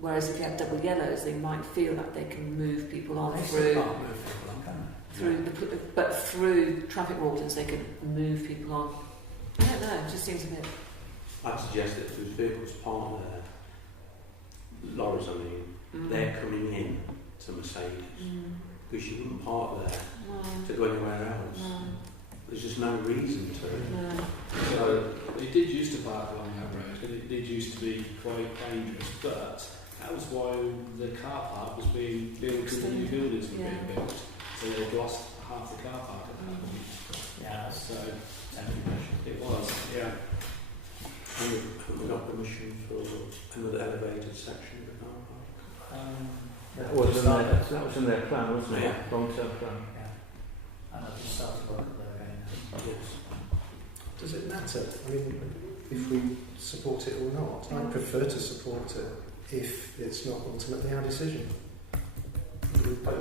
Whereas if you have double yellows, they might feel that they can move people on through traffic wardens, they can move people on. I don't know, it just seems a bit. I'd suggest that if there's vehicles parked there, lorries they're coming in to Mercedes, because you wouldn't park there to go anywhere else. No. There's just no reason to. No. So they did used to park along that road, and it did used to be quite dangerous, but that was why the car park was being built and the new buildings were being built. So they'd lost half the car park at that point. Yeah, So it was, yeah. And we got permission for another elevated section of the car park. That was in their plan, wasn't it? Yeah. Long-term plan. Yeah. And I've just started working there again. Yes. Does it matter? I mean, if we support it or not? I prefer to support it if it's not ultimately our decision.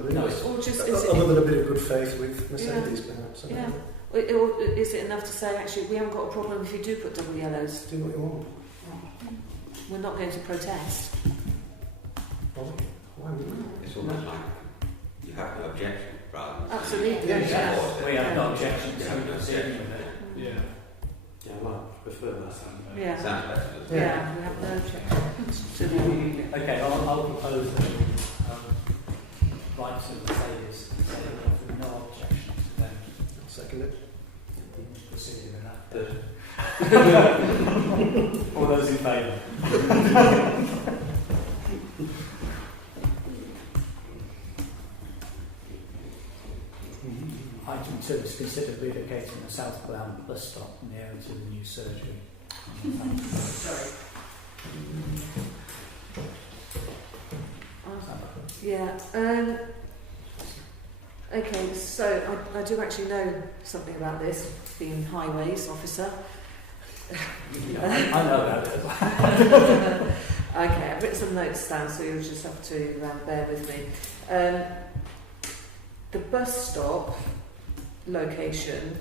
No, Or just Other than a bit of good faith with Mercedes, perhaps. Yeah. Or is it enough to say, actually, we haven't got a problem if you do put double yellows? Do what you want. We're not going to protest. Why would we? It's almost like you have no objection, rather than Absolutely. Yeah. We have no objection to proceeding with it. Yeah. Yeah, well, I prefer that. Yeah. sounds better. doesn't it? Yeah, we have no objection. Okay, I'll propose that rights of Mercedes say with no objection to them I'll second it. proceeding with that. All those in favour? Item 2 is consider relocating the southbound bus stop nearer to the new surgery. Sorry. Yeah. Okay, so I do actually know something about this, being highways officer. I know about it as well. Okay, I've written some notes down, so you'll just have to bear with me. The bus stop location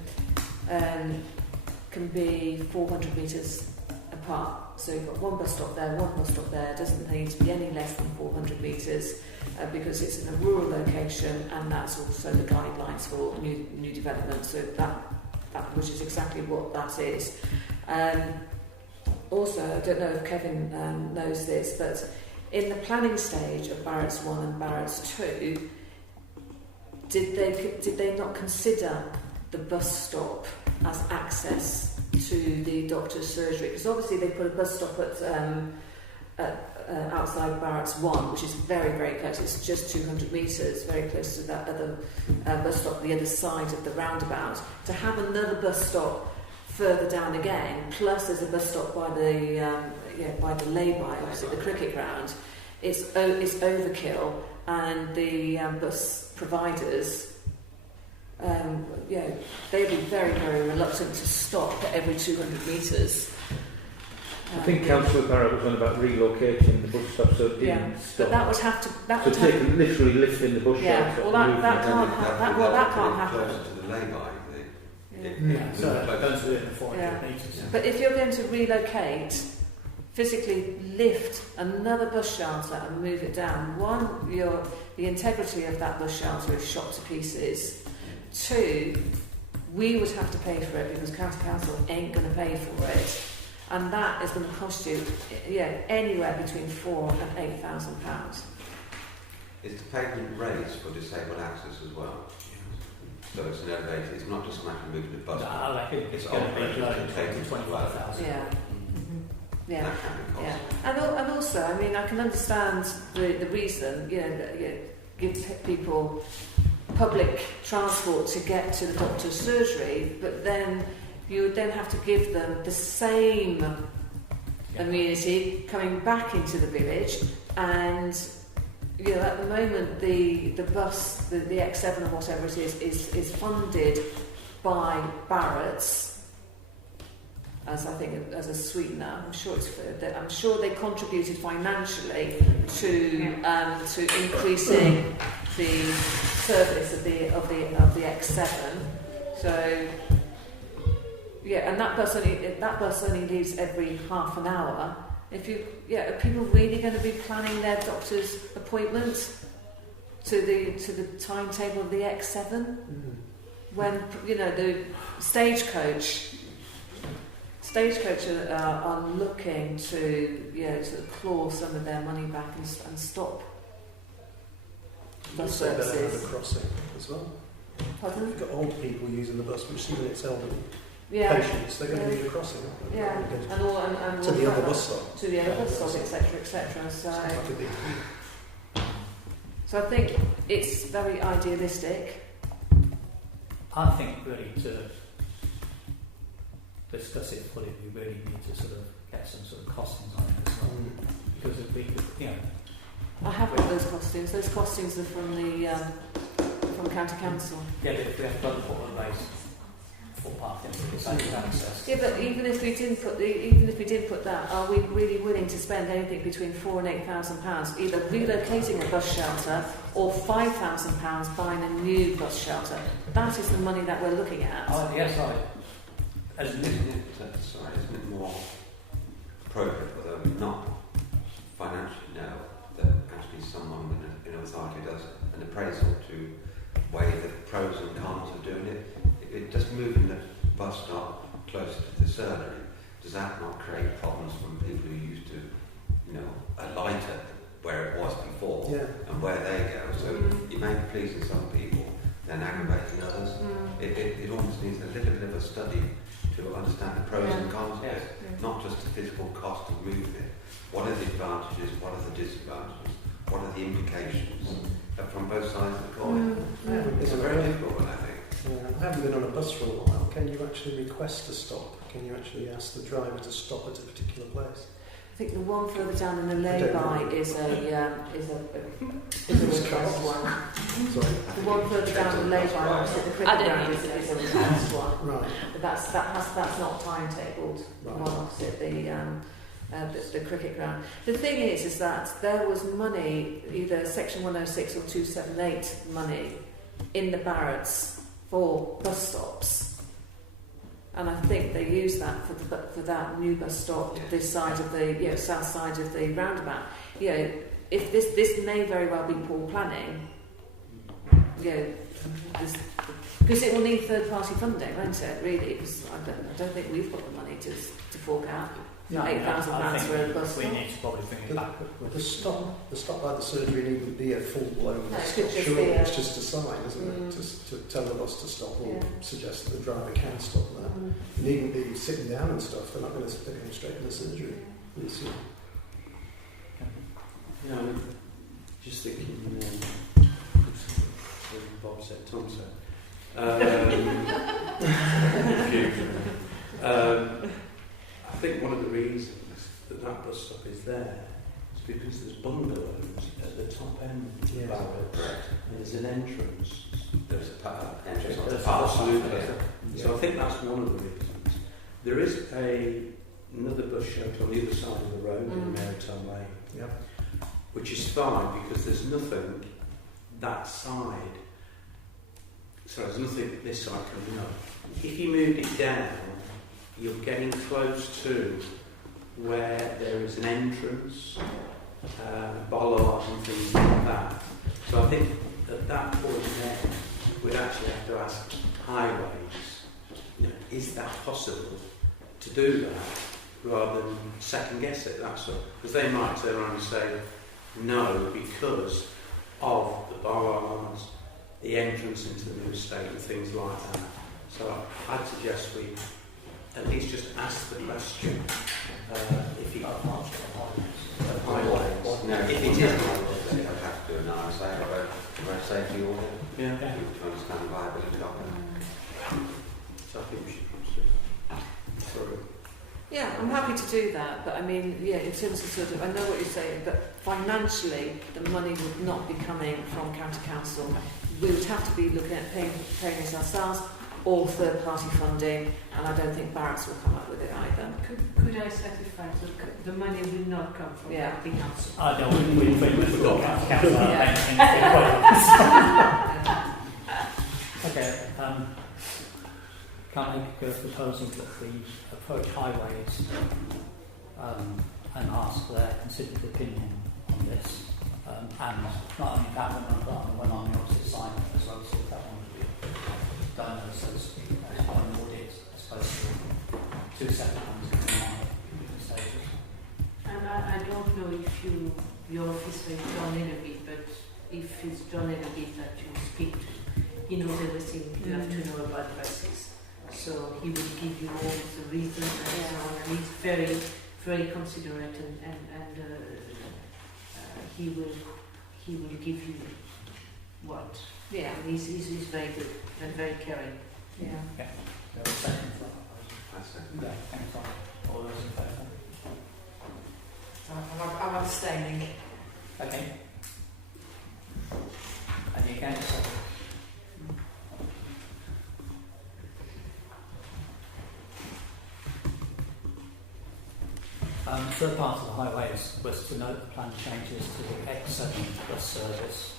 can be 400 metres apart. So you've got one bus stop there, one bus stop there. It doesn't need to be any less than 400 metres because it's in a rural location, and that's also the guidelines for new development. So that which is exactly what that is. Also, I don't know if Kevin knows this, but in the planning stage of Barrett's 1 and Barrett's 2, did they not consider the bus stop as access to the doctor's surgery. Because obviously they put a bus stop at outside Barracks 1, which is very, very close. It's just 200 metres, very close to that other bus stop, the other side of the roundabout. To have another bus stop further down again, plus there's a bus stop by the lay-by, obviously the cricket ground, it's overkill, and the bus providers, they'd be very, very reluctant to stop at every 200 metres. I think Councillor Barrett was on about relocating the bus stop so it didn't stop. But that would have to. That so would have to, literally lifting the bus shelter. Well, that can't happen. Closer to the lay-by, So those within the 400 metres. But if you're going to relocate, physically lift another bus shelter and move it down, one, the integrity of that bus shelter is shot to pieces. Two, we would have to pay for it because County Council ain't going to pay for it. And that is going to cost you, anywhere between £4,000 and £8,000. Is the pavement raised for disabled access as well? So it's an elevator. It's not just a matter of moving the bus. No, I reckon it's going to be like 25,000. Yeah. Yeah. That can be costly. And also, I mean, I can understand the reason, give people public transport to get to the doctor's surgery, but then you would then have to give them the same amenity coming back into the village, and at the moment the bus, the X7 or whatever it is funded by Barrett's as a sweetener. I'm sure they contributed financially to increasing the service of the X7. So. Yeah, and that bus only leaves every half an hour. Are people really going to be planning their doctor's appointments to the timetable of the X7? When the stagecoach are looking to sort of claw some of their money back and stop bus better have services. a crossing as well. Pardon? You've got old people using the bus, which even it's elderly. Yeah. Patients, they're going to need a crossing. Aren't they? Yeah, and To the other bus stop. To the other bus stop, etc. Sounds like a big deal. So I think it's very idealistic. I think really to discuss it fully, we really need to sort of get some sort of costings on it as well. Because if we, I have got those costings. Those costings are from the County Council. Yeah, but if we have got the football base footpath into disabled access. Yeah, but even if we did put that, are we really willing to spend anything between £4,000 and £8,000 either relocating a bus shelter or £5,000 buying a new bus shelter? That is the money that we're looking at. Oh, yes, Isn't it more appropriate, although not financially now, that actually someone in authority does an appraisal to weigh the pros and cons of doing it? Just moving the bus stop closer to the surgery, does that not create problems from people who used to, alight at where it was before and where they go? So it may be pleasing some people, then aggravating others. It almost needs a little bit of a study to understand the pros and cons of it, not just the physical cost of moving it. What are the advantages? What are the disadvantages? What are the implications from both sides of the coin? It's a very difficult one, I think. I haven't been on a bus for a while. Can you actually request a stop? Can you actually ask the driver to stop at a particular place? I think the one further down in the lay-by is a request one. Sorry? The one further down the lay-by, opposite the cricket ground, is a request one. Right. But that's not timetabled. The one opposite the cricket ground. The thing is that there was money, either Section 106 or 278 money, in the Barretts for bus stops, and I think they use that for that new bus stop this side of the south side of the roundabout. If this may very well be poor planning, because it will need third party funding, won't it? Really, because I don't think we've got the money to fork out. £8,000 for a bus we stop. need to probably bring it back The stop by the surgery needn't be a full-blown No, it stop. could just Surely be a- it's just a sign, isn't it? Just to tell the bus to stop or Yeah. suggest that the driver can stop there. You needn't be sitting down and stuff. They're not going to stick him straight in the surgery. It's, Yeah, just thinking, Bob said, Tom said. I think one of the reasons that bus stop is there is because there's bungalows at the top end of the barrow, and there's an entrance. There's a entrance on the There's path. absolutely. So I think that's one of the reasons. There is another bus shelter on the other side of the road in Maritime Lane. Yeah. Which is fine because there's nothing that side. So there's nothing this side coming up. If you moved it down, you're getting close to where there is an entrance, bollards and things like that. So I think at that point there, we'd actually have to ask highways, is that possible to do that rather than second guess it, that's all. Because they might turn around and say, no, because of the bollards, the entrance into the new estate and things like that. So I'd suggest we at least just ask the question if you highways. No, If it is they have to do an RSA, road safety order, yeah. to understand the viability of it. So I think we should consider. Sorry. Yeah, I'm happy to do that, but I mean, yeah, in terms of sort of, I know what you're saying, but financially, the money would not be coming from county council. We would have to be looking at paying this ourselves or third-party funding, and I don't think Barracks will come up with it either. Could I satisfy the money will not come from Yeah. the council? I don't. We've got council. Okay. Can I make a proposal that we approach highways and ask their considered opinion on this, and not only that one, but on the one on the opposite side as well, so that one would be done as one audit as opposed to two separate ones in one stages. And I don't know if your officer is John Enaby, but if it's John Enaby that you speak to, he knows everything you have to know about buses. So he will give you all the reasons and so on, and he's very, very considerate and he will give you what. Yeah. And he's very good and very caring. Yeah. There was a second for that. That's it. Yeah, thanks. All those in favour? I'm abstaining. Okay. Any against? The third part of the highways was to note the planned changes to the X7 bus service,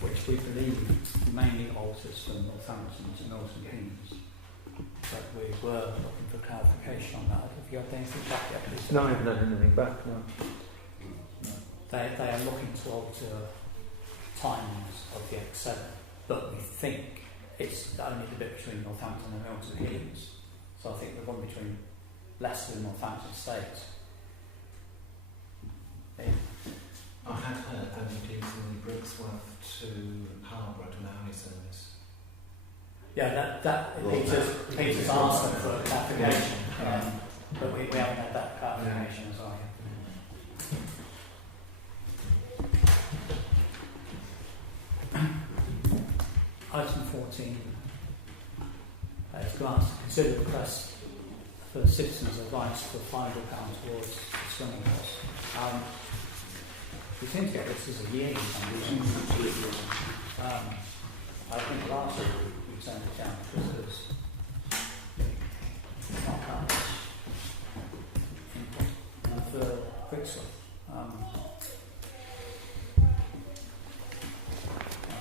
which we believe mainly alters from Northampton to Milton Keynes. But we were looking for clarification on that. Have you had anything back yet? Please? No, I haven't had anything back, no. No. They are looking to alter timings of the X7, but we think it's only the bit between Northampton and Milton Keynes. So I think the one between Leicester and Northampton State. Yeah. I had heard that it is in Brooksworth to Harborough to an hourly service. Yeah, that Peter's asked for clarification, but we haven't had that clarification as well yet. Item 14. It's grants to consider the request for citizens' advice for £500 towards the swimming costs. We seem to get this as a yearly fund. I think last year we turned it down because it was not that much input for Brixworth. I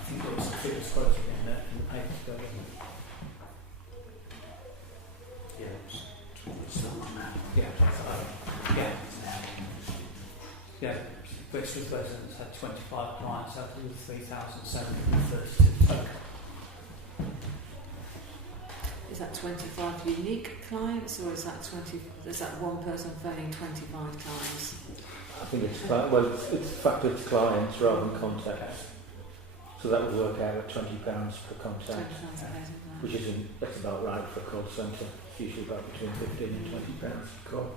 think it was quoted in the paper today. Yeah, Brixworth residents had 25 clients out of the 3,732 total. Is that 25 unique clients, or is that one person phoning 25 times? I think it's factored to clients rather than contacts. So that would work out at £20 per contact, which that's about right for a call centre. It's usually about between £15 and £20 per call.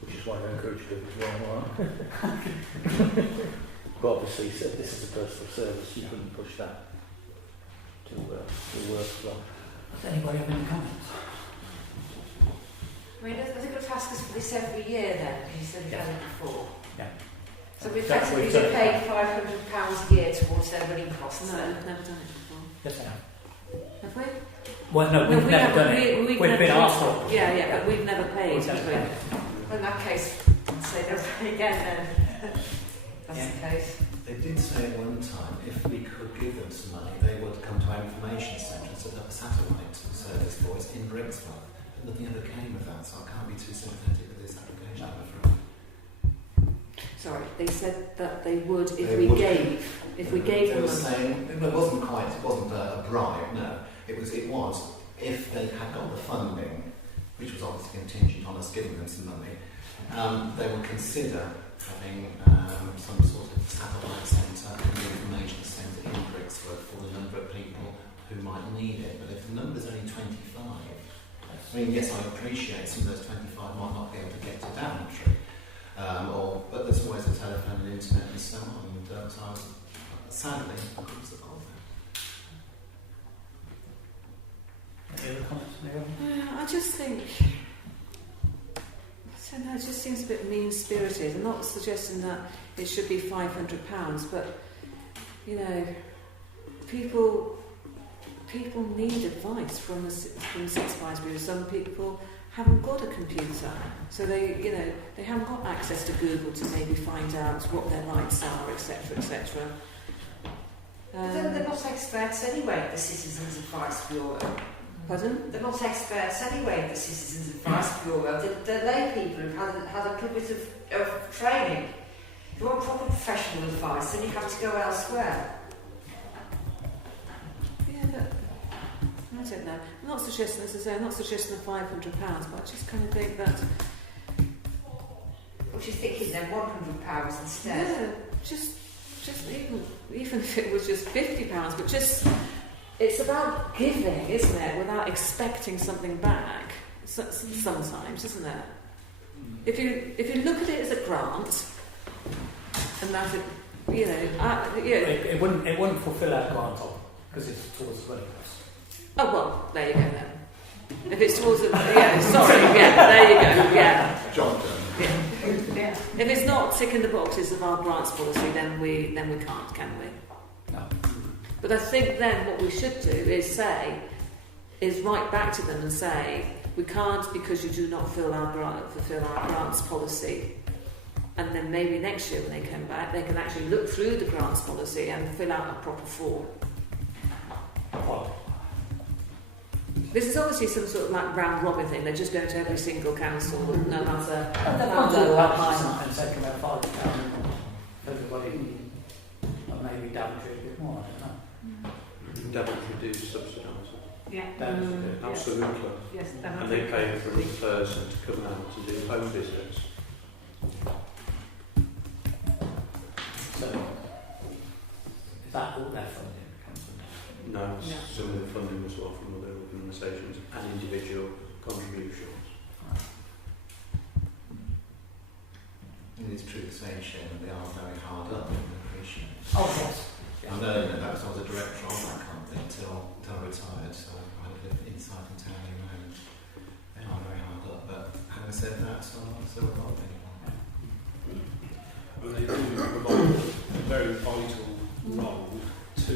Which is why I encourage people to go online. But obviously, so this is a personal service, you couldn't push that to work well. Does anybody have any comments? I mean, are they going to ask us for this every year then? Because you said you've done it before. Yeah. So we've effectively paid £500 a year towards their running costs. No, we've never done it before. Yes, I have. Have we? Well, no, we've never done it. We've been asked for it. Yeah, but we've never paid. We've never paid. Well, in that case, I'd say they'll pay again then. That's the case. They did say at one time if we could give them some money, they would come to our information centre and set up a satellite service for us in Brixworth. But nothing ever came of that, so I can't be too sympathetic with this application, I'm afraid. Sorry, they said that they would if we gave them They were money. saying, it wasn't a bribe, no. It was if they had got the funding, which was obviously contingent on us giving them some money, they would consider having some sort of satellite centre, an information centre in Brixworth for the number of people who might need it. But if the number's only 25, I mean, yes, I appreciate some of those 25 might not be able to get to Daventry, but there's always a telephone and internet and so on. And so I was, sadly, I couldn't support that. Any other comments, Neil? I just think, I don't know, it just seems a bit mean-spirited. I'm not suggesting that it should be £500, but, you know, people need advice from the supervised bureau. Some people haven't got a computer, so they haven't got access to Google to maybe find out what their rights are, etc., etc. They're not experts anyway, the Citizens Advice Bureau. Pardon? They're not experts anyway, the Citizens Advice Bureau. They're lay people who've had a little bit of training. If you want proper professional advice, then you have to go elsewhere. Yeah, but I don't know. I'm not suggesting, as I say, I'm not suggesting the £500, but I just kind of think that. What you're thinking then, £100 instead? Yeah, just even if it was just £50, but just. It's about giving, isn't it, without expecting something back. Sometimes, isn't it? If you look at it as a grant, and that it wouldn't fulfil our grant because it's towards the running costs. Oh well, there you go then. If it's towards the there you go. Yeah. John done. Yeah. If it's not ticking the boxes of our grants policy, then we can't, can we? No. But I think then what we should do is write back to them and say, we can't because you do not fulfill our grants policy. And then maybe next year when they come back, they can actually look through the grants policy and fill out a proper form. This is obviously some sort of like round robin thing. They're just going to every single council, no matter how low or high. And take about £5 everybody, or maybe Daventry a bit more. I don't know. Daventry do subsidise it. Yeah. Absolutely. Yes, and they pay for another person to come out to do home visits. So, is that all their funding comes from? No, some of the funding was all from other organisations and individual contributions. And it's true to say, Chairman, they are very hard up, and appreciate it. Oh, yes. I know that I was a director of that company until I retired, so I had a bit of insight into how they manage. They are very hard up, but having said that, so a lot of people. And they do provide a very vital role to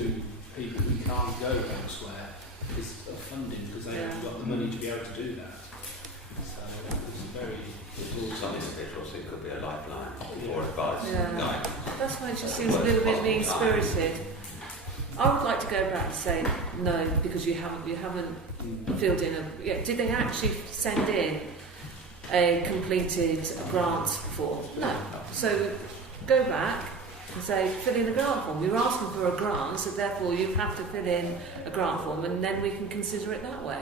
people who can't go elsewhere because of funding, because they haven't got the money to be able to do that. So it's very some individuals it could be a lifeline for advice. Yeah. That's why it just seems a little bit mean-spirited. I would like to go back and say no because you haven't filled in a. Yeah, did they actually send in a completed grant form? No. So go back and say, fill in a grant form. You're asking for a grant, so therefore you have to fill in a grant form, and then we can consider it that way.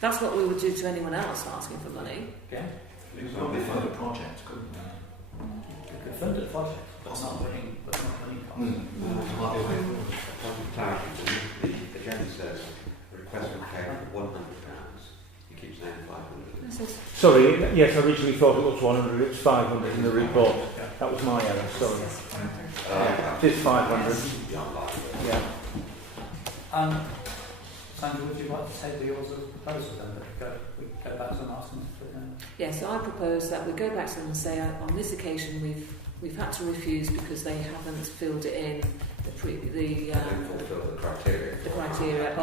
That's what we would do to anyone else asking for money. Okay. We could probably fund a project, couldn't we? We could fund a project, but not winning costs. Might be a way forward. Clarity, the agenda says the request for payment of £100. You keep saying 500. Sorry, yes, I originally thought it was 100, it's 500 in the report. That was my error, sorry. It is 500. Yeah. Sandra, would you like to table yours as a proposal then? We go back to them asking for them? Yes, so I propose that we go back to them and say, on this occasion we've had to refuse because they haven't filled it in the criteria. The criteria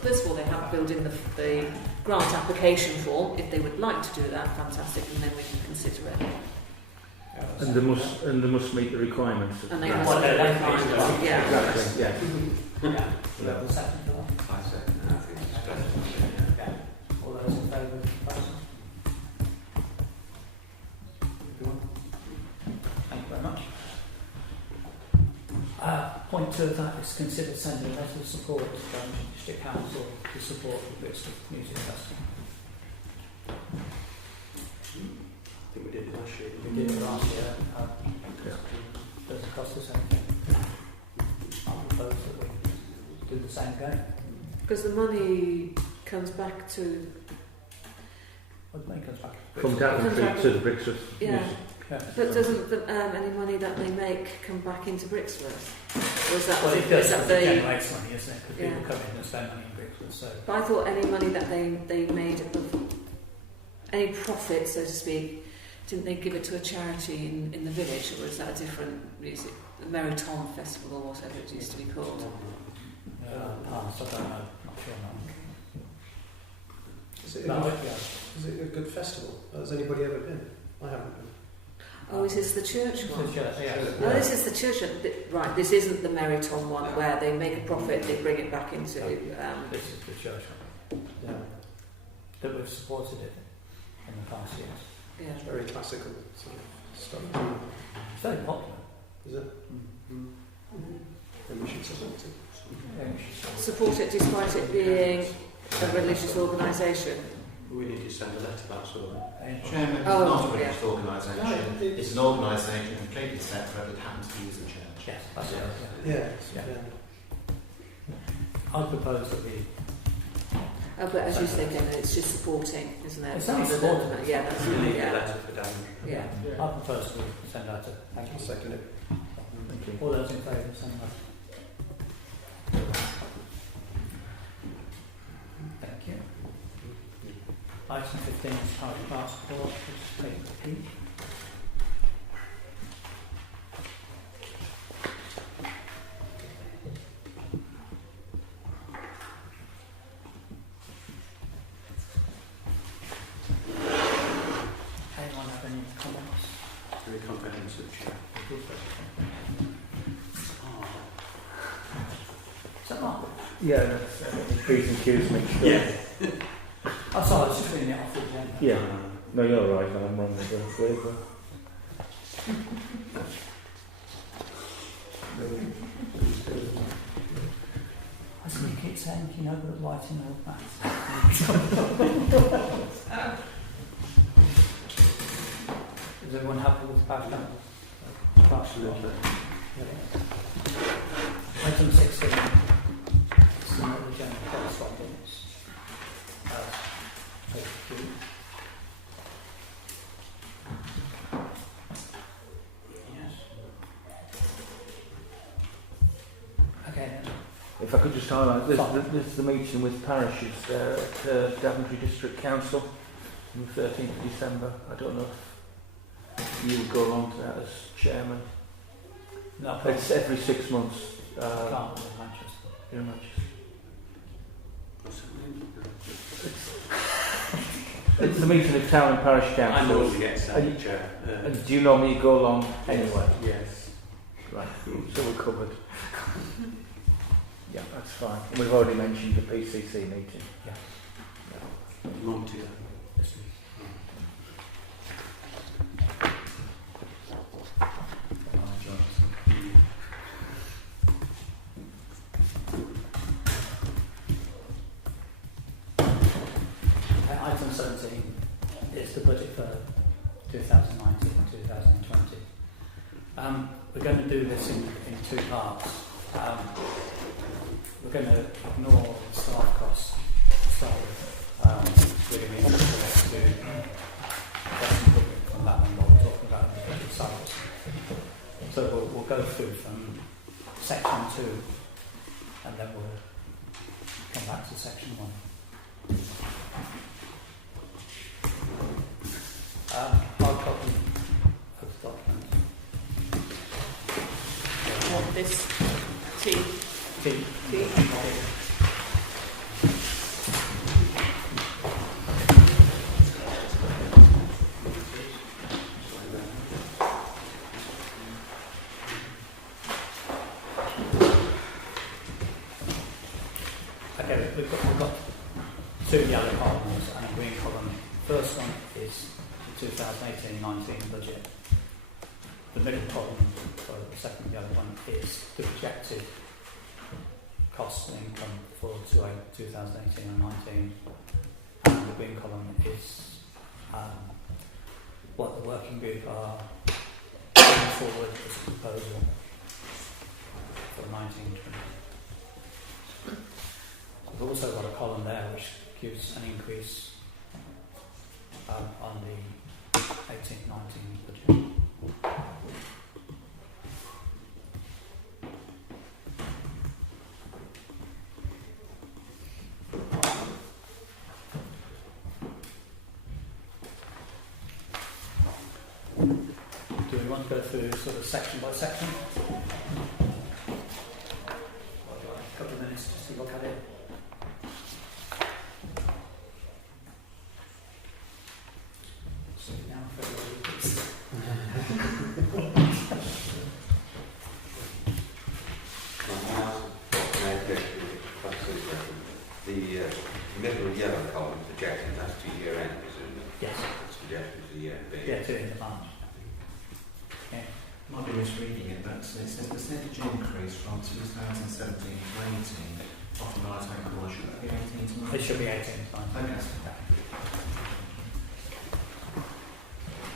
first of all, they haven't filled in the grant application form. If they would like to do that, fantastic, and then we can consider it. And they must meet the requirements. And they must meet the requirements. Yeah. Exactly. Yeah. Yeah. Do you have a second for that? I second that. I think it's better. Okay. All those in favour of the proposal? Everyone? Thank you very much. Point 2 of that is consider sending a letter of support to the District Council to support the Brixton Music Festival. I think we did it last year. We did it last year. Does it cost us anything? I propose that we do the same again. Because the money comes back to... Well, the money comes back to From Brixton. Daventry to the Brixton. Yeah. Yeah. But doesn't any money that they make come back into Brixworth? Or is that, Well, it does, is that it the... generates money, isn't it? Because Yeah. people come in and spend money in Brixton, so... But I thought any money that they made, any profit, so to speak, didn't they give it to a charity in the village, or is that a different music, the Merry Tom Festival or whatever it used to be called? I don't know, not sure now. Is it a good festival? Has anybody ever been? I haven't been. Oh, is this the church one? The church, yeah. No, this is the church. Right, this isn't the Merry Tom one where they make a profit, they bring it back into... This is the church one. Yeah. That we've supported it in the past years. Yeah. It's very classical sort of stuff. It's very popular. Is it? Mm. Then we should support it. Yeah, we should Support it despite it being a religious organisation. We need to send a letter back, so Chairman, it's Oh, not a yeah. religious organisation. It's an organisation completely separate that happens to use the church. Yes, that's it. Yeah. I propose that we... Oh, but as you say, Ken, it's just supporting, isn't it? It's only Rather than- supporting. Yeah, that's we need a yeah. letter for damage. Yeah. I propose that we send out a thank you. I'll second it. Thank you. All those in favour, send that. Thank you. Item 15 is Park Passport. Just take a peek. Anyone have any comments? Very comprehensive, Chair. Is that Mark? Yeah, that's P's and Q's mixed up. Yeah. Oh, sorry, I was just reading it off the agenda. Yeah. No, you're right, I'm wrong with the waiver. I was going to keep saying, you know, but writing old maths. Is everyone happy with the background? Absolutely. Item 16. Submit the general correspondence. Page 2. Yes. Okay. If I could just highlight, there's the meeting with parishes there at Daventry District Council on the 13th of December. I don't know if you would go along to that as chairman. No, It's every 6 months. can't with Manchester. You're in Manchester. It's the meeting of town and parish I councils. normally get second, Chair. And do you normally go along anyway? Yes. Right, so we're covered. Yeah, that's fine. And we've already mentioned the PCC meeting. Monty. This week. is the budget for 2019 and 2020. We're going to do this in two parts. We're going to ignore staff costs to start with. We're going to get some public from that one while we're talking about the budget salaries. So we'll go through from section 2 and then we'll come back to section 1. Hard copy of the document. Want this tea? Tea. Okay, we've got two yellow columns and a green column. First one is the 2018-19 budget. The middle column, or the second yellow one, is the projected cost and income for 2018 and 19. And the green column is what the working group are putting forward as a proposal for 19-20. We've also got a column there which gives an increase on the 18-19 budget. Do we want to go through sort of section by section? A couple of minutes just to look at it. Sit down for a little bit. The middle yellow column projected, that's to year end, presumably. Yes. It's projected to the year end. Yeah, to the end of March. Okay. Might be misreading it, but it says percentage increase from 2017 to 18. Bottom right hand corner, should that be 18 to 19? It should be 18 times. Okay.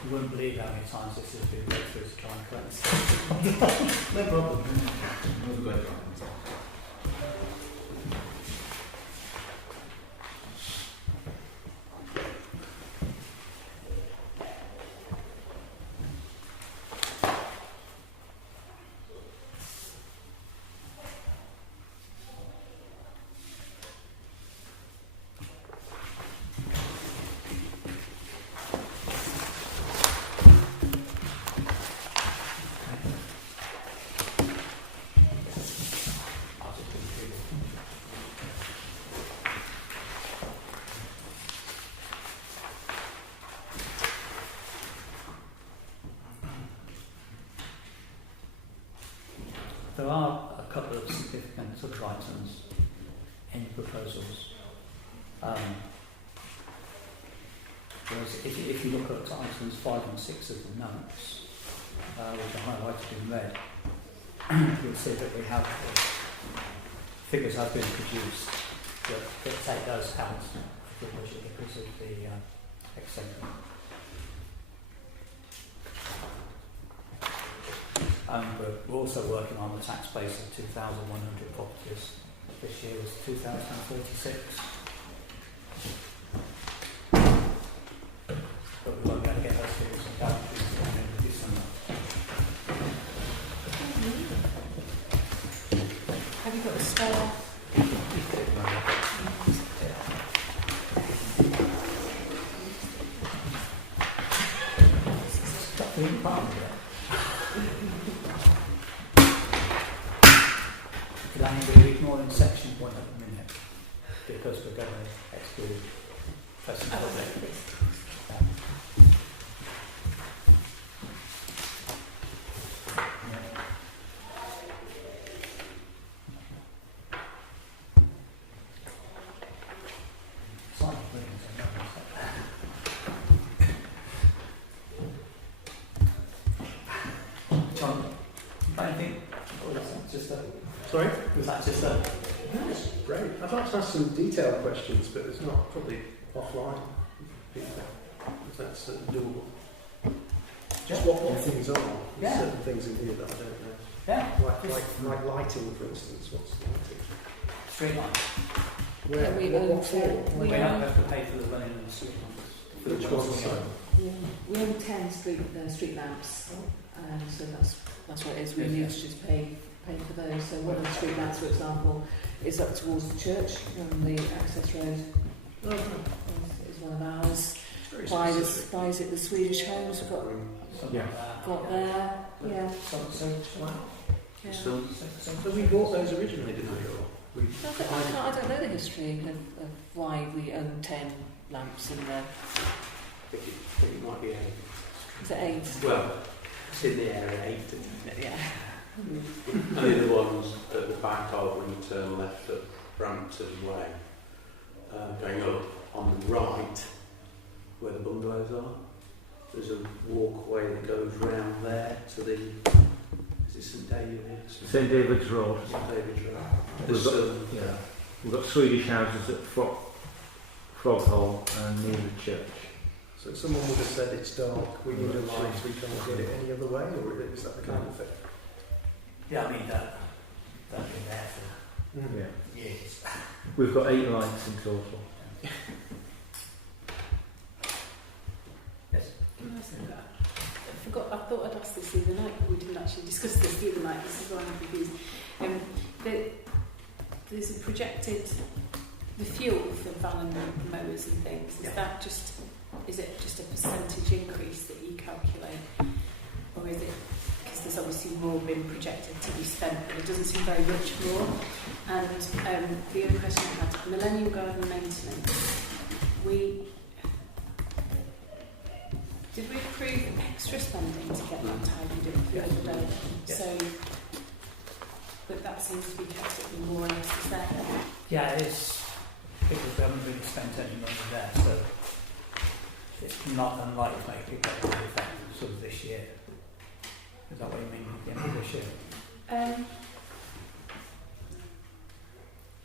You wouldn't believe how many times this has been read through to try and correct this. No problem. We'll go for it. There are a couple of significant sort of items in the proposals. Whereas if you look at items 5 and 6 of the notes, which are highlighted in red, you'll see that we have figures have been produced that take those out of the budget because of the extension. We're also working on the tax base of 2,100 properties. This year was 2,036. But we won't be able to get those figures and calculations at the end of December. Have you got a spare? We're ignoring section 1 at the minute because we're going to exclude present public. John, I think, or was that just a... Sorry? Was that just a... That's great. I'd like to ask some detailed questions, but it's not probably offline. Is that certain doable? Just What things are? Yeah. Certain things in here that I don't know. Yeah, Like lighting, for instance. What's lighting? street lights. Where? Yeah, we what own for? We don't have to pay for the running of the street lights. Which ones? we own 10 street lamps, so that's what it is. We need to just pay for those. So one of the street lamps, for example, is up towards the church on the access road. Is one of ours. Buys it the Swedish homes we've got there. Yeah. Yeah. So we bought those originally, didn't we? I don't know the history of why we own 10 lamps in there. I think it might be 8. Is it 8? Well, it's in the area 8. Yeah. Only the ones at the back of when you turn left at Brampton Way, going up on the right, where the bungalows are. There's a walkway that goes round there to the. Is it St David's? St David's Road. St David's Road. We've There's got, we've got Swedish houses at Frog Hole and near the church. So someone would have said it's dark, we need a light, we can't get it any other way, or is that the kind of thing? Yeah, I mean, that'll be there for Yeah. years. We've got 8 lights in total. Yes. I thought I'd ask this the other night, but we didn't actually discuss this the other night. This is why I'm confused. There's a projected the fuel for van and mowers and things. Is it just a percentage increase that you calculate, or is it because there's obviously more been projected to be spent, but it doesn't seem very much more? And the other question I had, Millennium Garden maintenance. Did we approve extra spending to get that tidied up the other day? Yes. So, but that seems to be kept at more or less the same. Yeah, it's because we haven't really spent any money there, so it's not unlikely to make people have an effect sort of this year. Is that what you mean at the end of this year?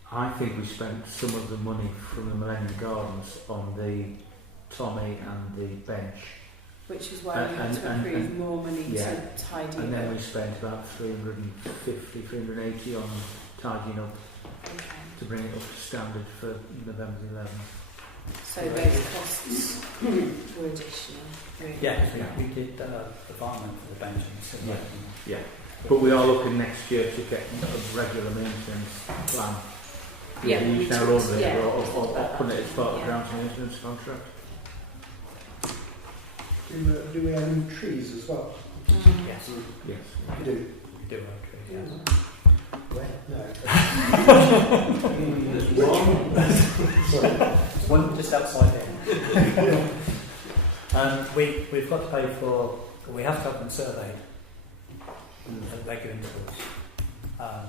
I think we spent some of the money from the Millennium Gardens on the Tommy and the bench. Which is why we had to approve more money to tidy And then up. we spent about 350, 380 on tidying up to bring it up to standard for November the 11th. So those costs were additional. Really. Yeah, we did the farming for the bench and the Yeah. But we are looking next year to get a regular maintenance plan. Yeah, we we use our talked- own yeah, or put it as part of the yeah. grounds maintenance contract. Do we own trees as well? Yes. Yes. We do. We do own trees, yes. Where? No. There's one. Sorry. There's one just outside here. We've got to pay for, we have to have them surveyed at regular intervals to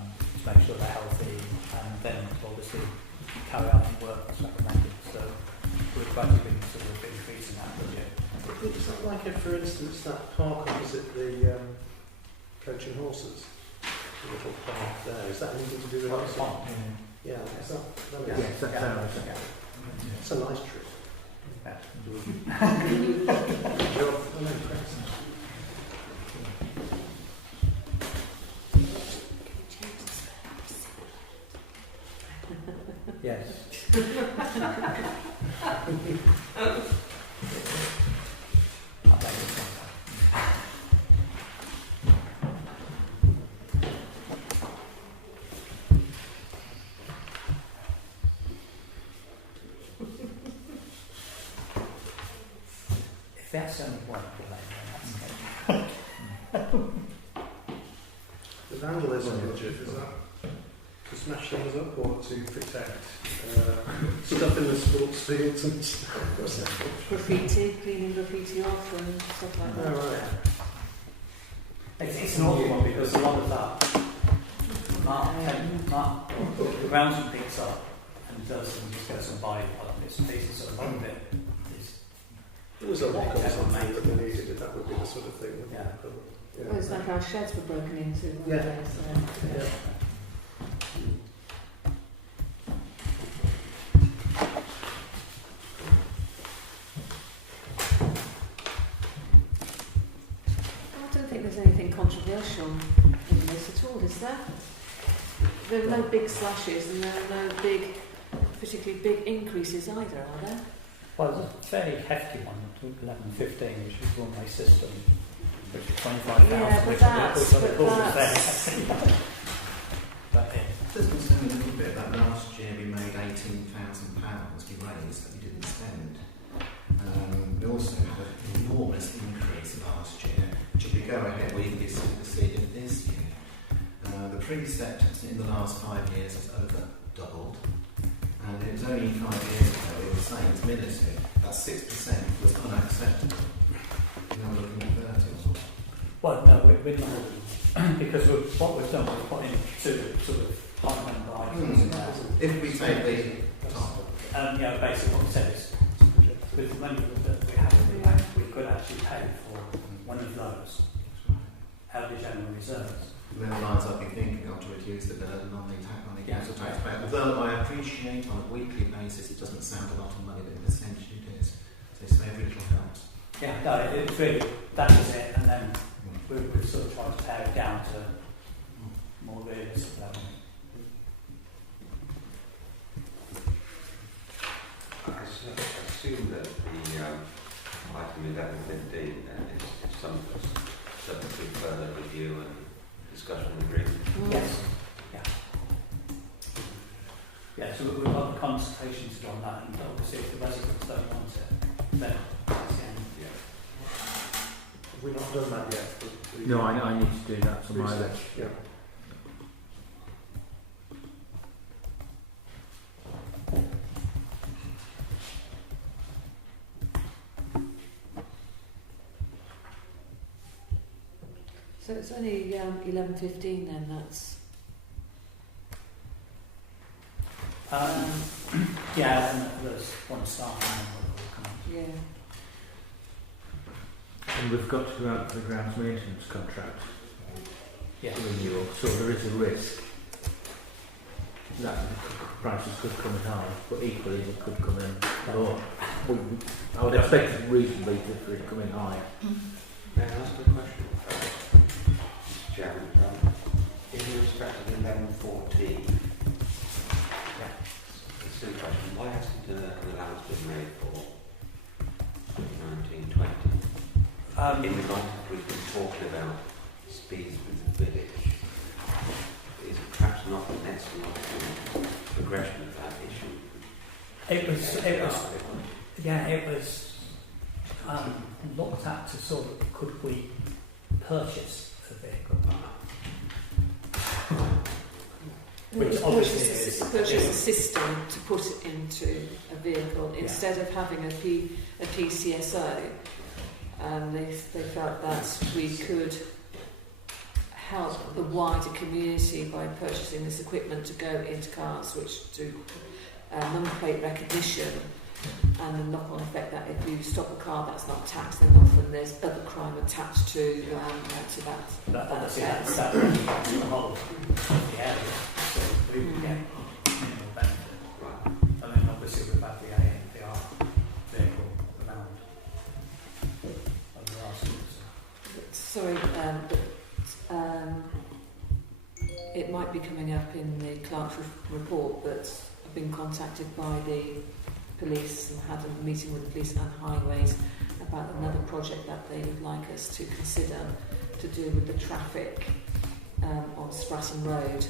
make sure they're healthy, and then obviously carry out the work that's recommended. So we're budgeting sort of increasing that budget. Is that like, for instance, that park opposite the Coach and Horses? The little park there. Is that anything to do with us? Yeah, is that? Yes, that's ours. It's a nice tree. Yeah. Good job. I'm impressed. Yes. I'll take this one. If that's only one delay, then that's okay. The vandalism budget, is that to smash things up or to protect stuff in the sports fields and stuff? Graffiti, cleaning graffiti off and stuff like that. Oh, right. It's an awful one because a lot of that, Mark grounds and picks up and does and just goes and buys other bits and pieces, so a lot of it is. There was a lock or something that they needed, that would be the sort of thing. Wouldn't Yeah. it? Yeah. Well, it's like our sheds were broken into one Yeah. day, so Yeah. there's anything controversial in this at all, is there? There are no big slashes and there are no particularly big increases either, are there? Well, there's a fairly hefty one, 1115, which is one-way system, which is 25,000, Yeah, which that's of course is very But Does concern me a little bit that last year we made £18,000 we raised that we didn't spend. We also had an enormous increase last year, which if we go ahead will even be superseded this year. The precept in the last 5 years has over doubled, and it was only 5 years ago we were saying it's minuscule, that 6% was unacceptable. Now we're looking at 30 or well, no, we're not, because what we've done, we've put in two sort of high number items in there. If we take the top. Basically what we said is, with the money that we have in the bank, we could actually pay for one of those out of the general reserves. The lines I've been thinking of to reduce the burden on the council taxpayer. Although I appreciate on a weekly basis it doesn't sound a lot of money, but in percentage it is. So every little helps. Yeah, no, it's really, that is it, and then we've sort of tried to pare it down to more realistic level. I assume that the item 1115 is subject to further review and discussion and agreement. Yes. Yeah, so we've got the consultations on that, and obviously if the residents don't want it, then that's the end. Have we not done that yet? No, I need to do that for my list. Yeah. So it's only 11:15 then, that's... Yeah, and there's one staff member that will come up. Yeah. And we've got to go out for the grounds maintenance contract Yeah. renewal, so there is a risk that the prices could come in high, but equally they could come in lower. I would expect it reasonably for it to come in higher. May I ask a question? Mr. Chairman, in respect of 1114, it's a silly question. Why hasn't an allowance been made for 1920? In the context we've been talking about speeds with the village, is it perhaps not an excellent progression of that issue? It was looked at to sort of, could we purchase a vehicle? Which obviously purchase a system to put it into a vehicle instead of having a PCSO. They felt that we could help the wider community by purchasing this equipment to go into cars, which do number plate recognition and the knock-on effect that if you stop a car that's not taxed, then often there's other crime attached to that. That's the whole of the area, so we would get minimal benefit. And then obviously we've had the ANPR vehicle around over the last year. Sorry, it might be coming up in the clerk's report, but I've been contacted by the police and had a meeting with the police and highways about another project that they would like us to consider to do with the traffic on Spratton Road.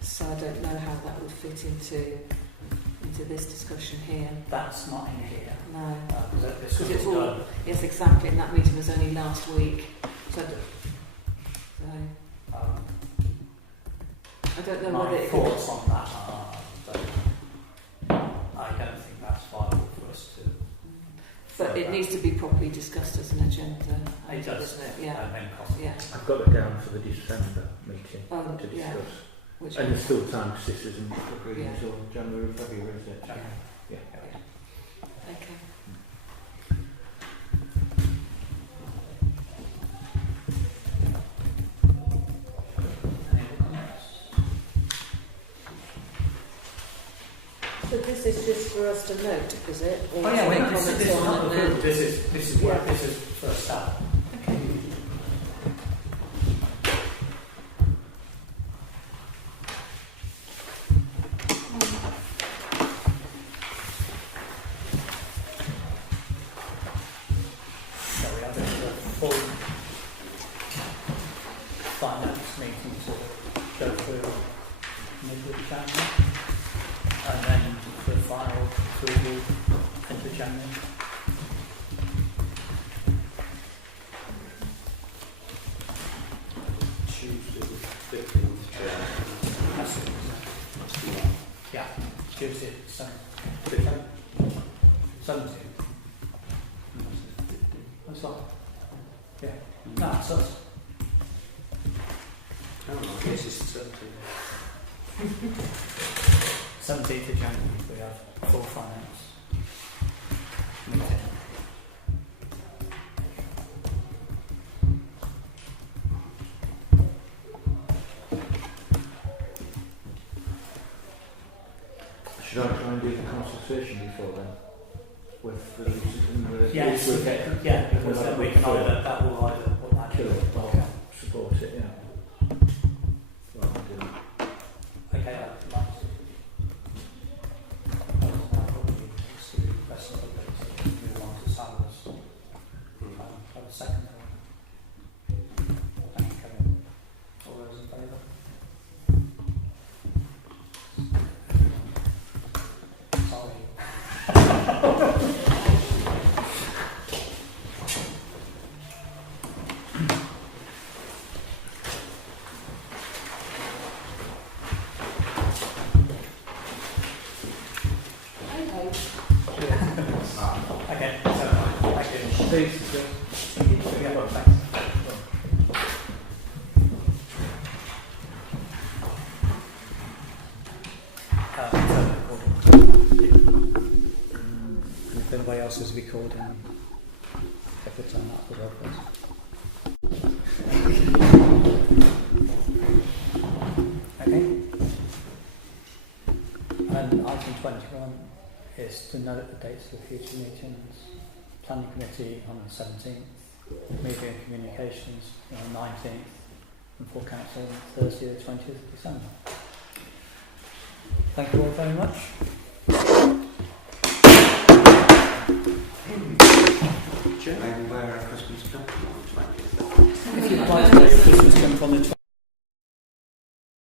So I don't know how that would fit into this discussion here. That's not in here. No. Because it's all, yes, exactly, and that meeting was only last week. So I don't know whether my it thoughts on that are that I don't think that's viable for us to. But it needs to be properly discussed as an agenda. It does, doesn't it? Yeah. Yeah. I've got it down for the December meeting to discuss. Yeah. And there's still time because this isn't agreed Yeah. until January, February, is it? January. Yeah. Okay. So this is just for us to note, is it? Or Oh yeah, any this comments is on not it the now? this is Yeah. this is first step. Okay. January. Tuesday the 15th. That's it. That's the one. Yeah, Tuesday, 17th. That's right. Yeah. No, it's us. Oh, I guess it's the 17th. 17th of January, we have full finance meeting. Should I try and do the consultation before then? With the Yes, yeah, because then we can either, that will either put that in. I'll support it, yeah. Well, I'll do that. Okay, I'd like to. Move on to salaries. Have a second. Thank you, Kevin. All those in favour? Sorry. Okay, so thank you. Please, Yeah, well, thanks. If anybody else is recording, take the time out for well, please. Okay. And item 21 is to note the dates of future meetings. Planning Committee on the 17th, Media and Communications on the 19th, and full council on Thursday the 20th of December. Thank you all very much. Maybe where our Christmas come from on the 20th. If you'd like to know your Christmas come from the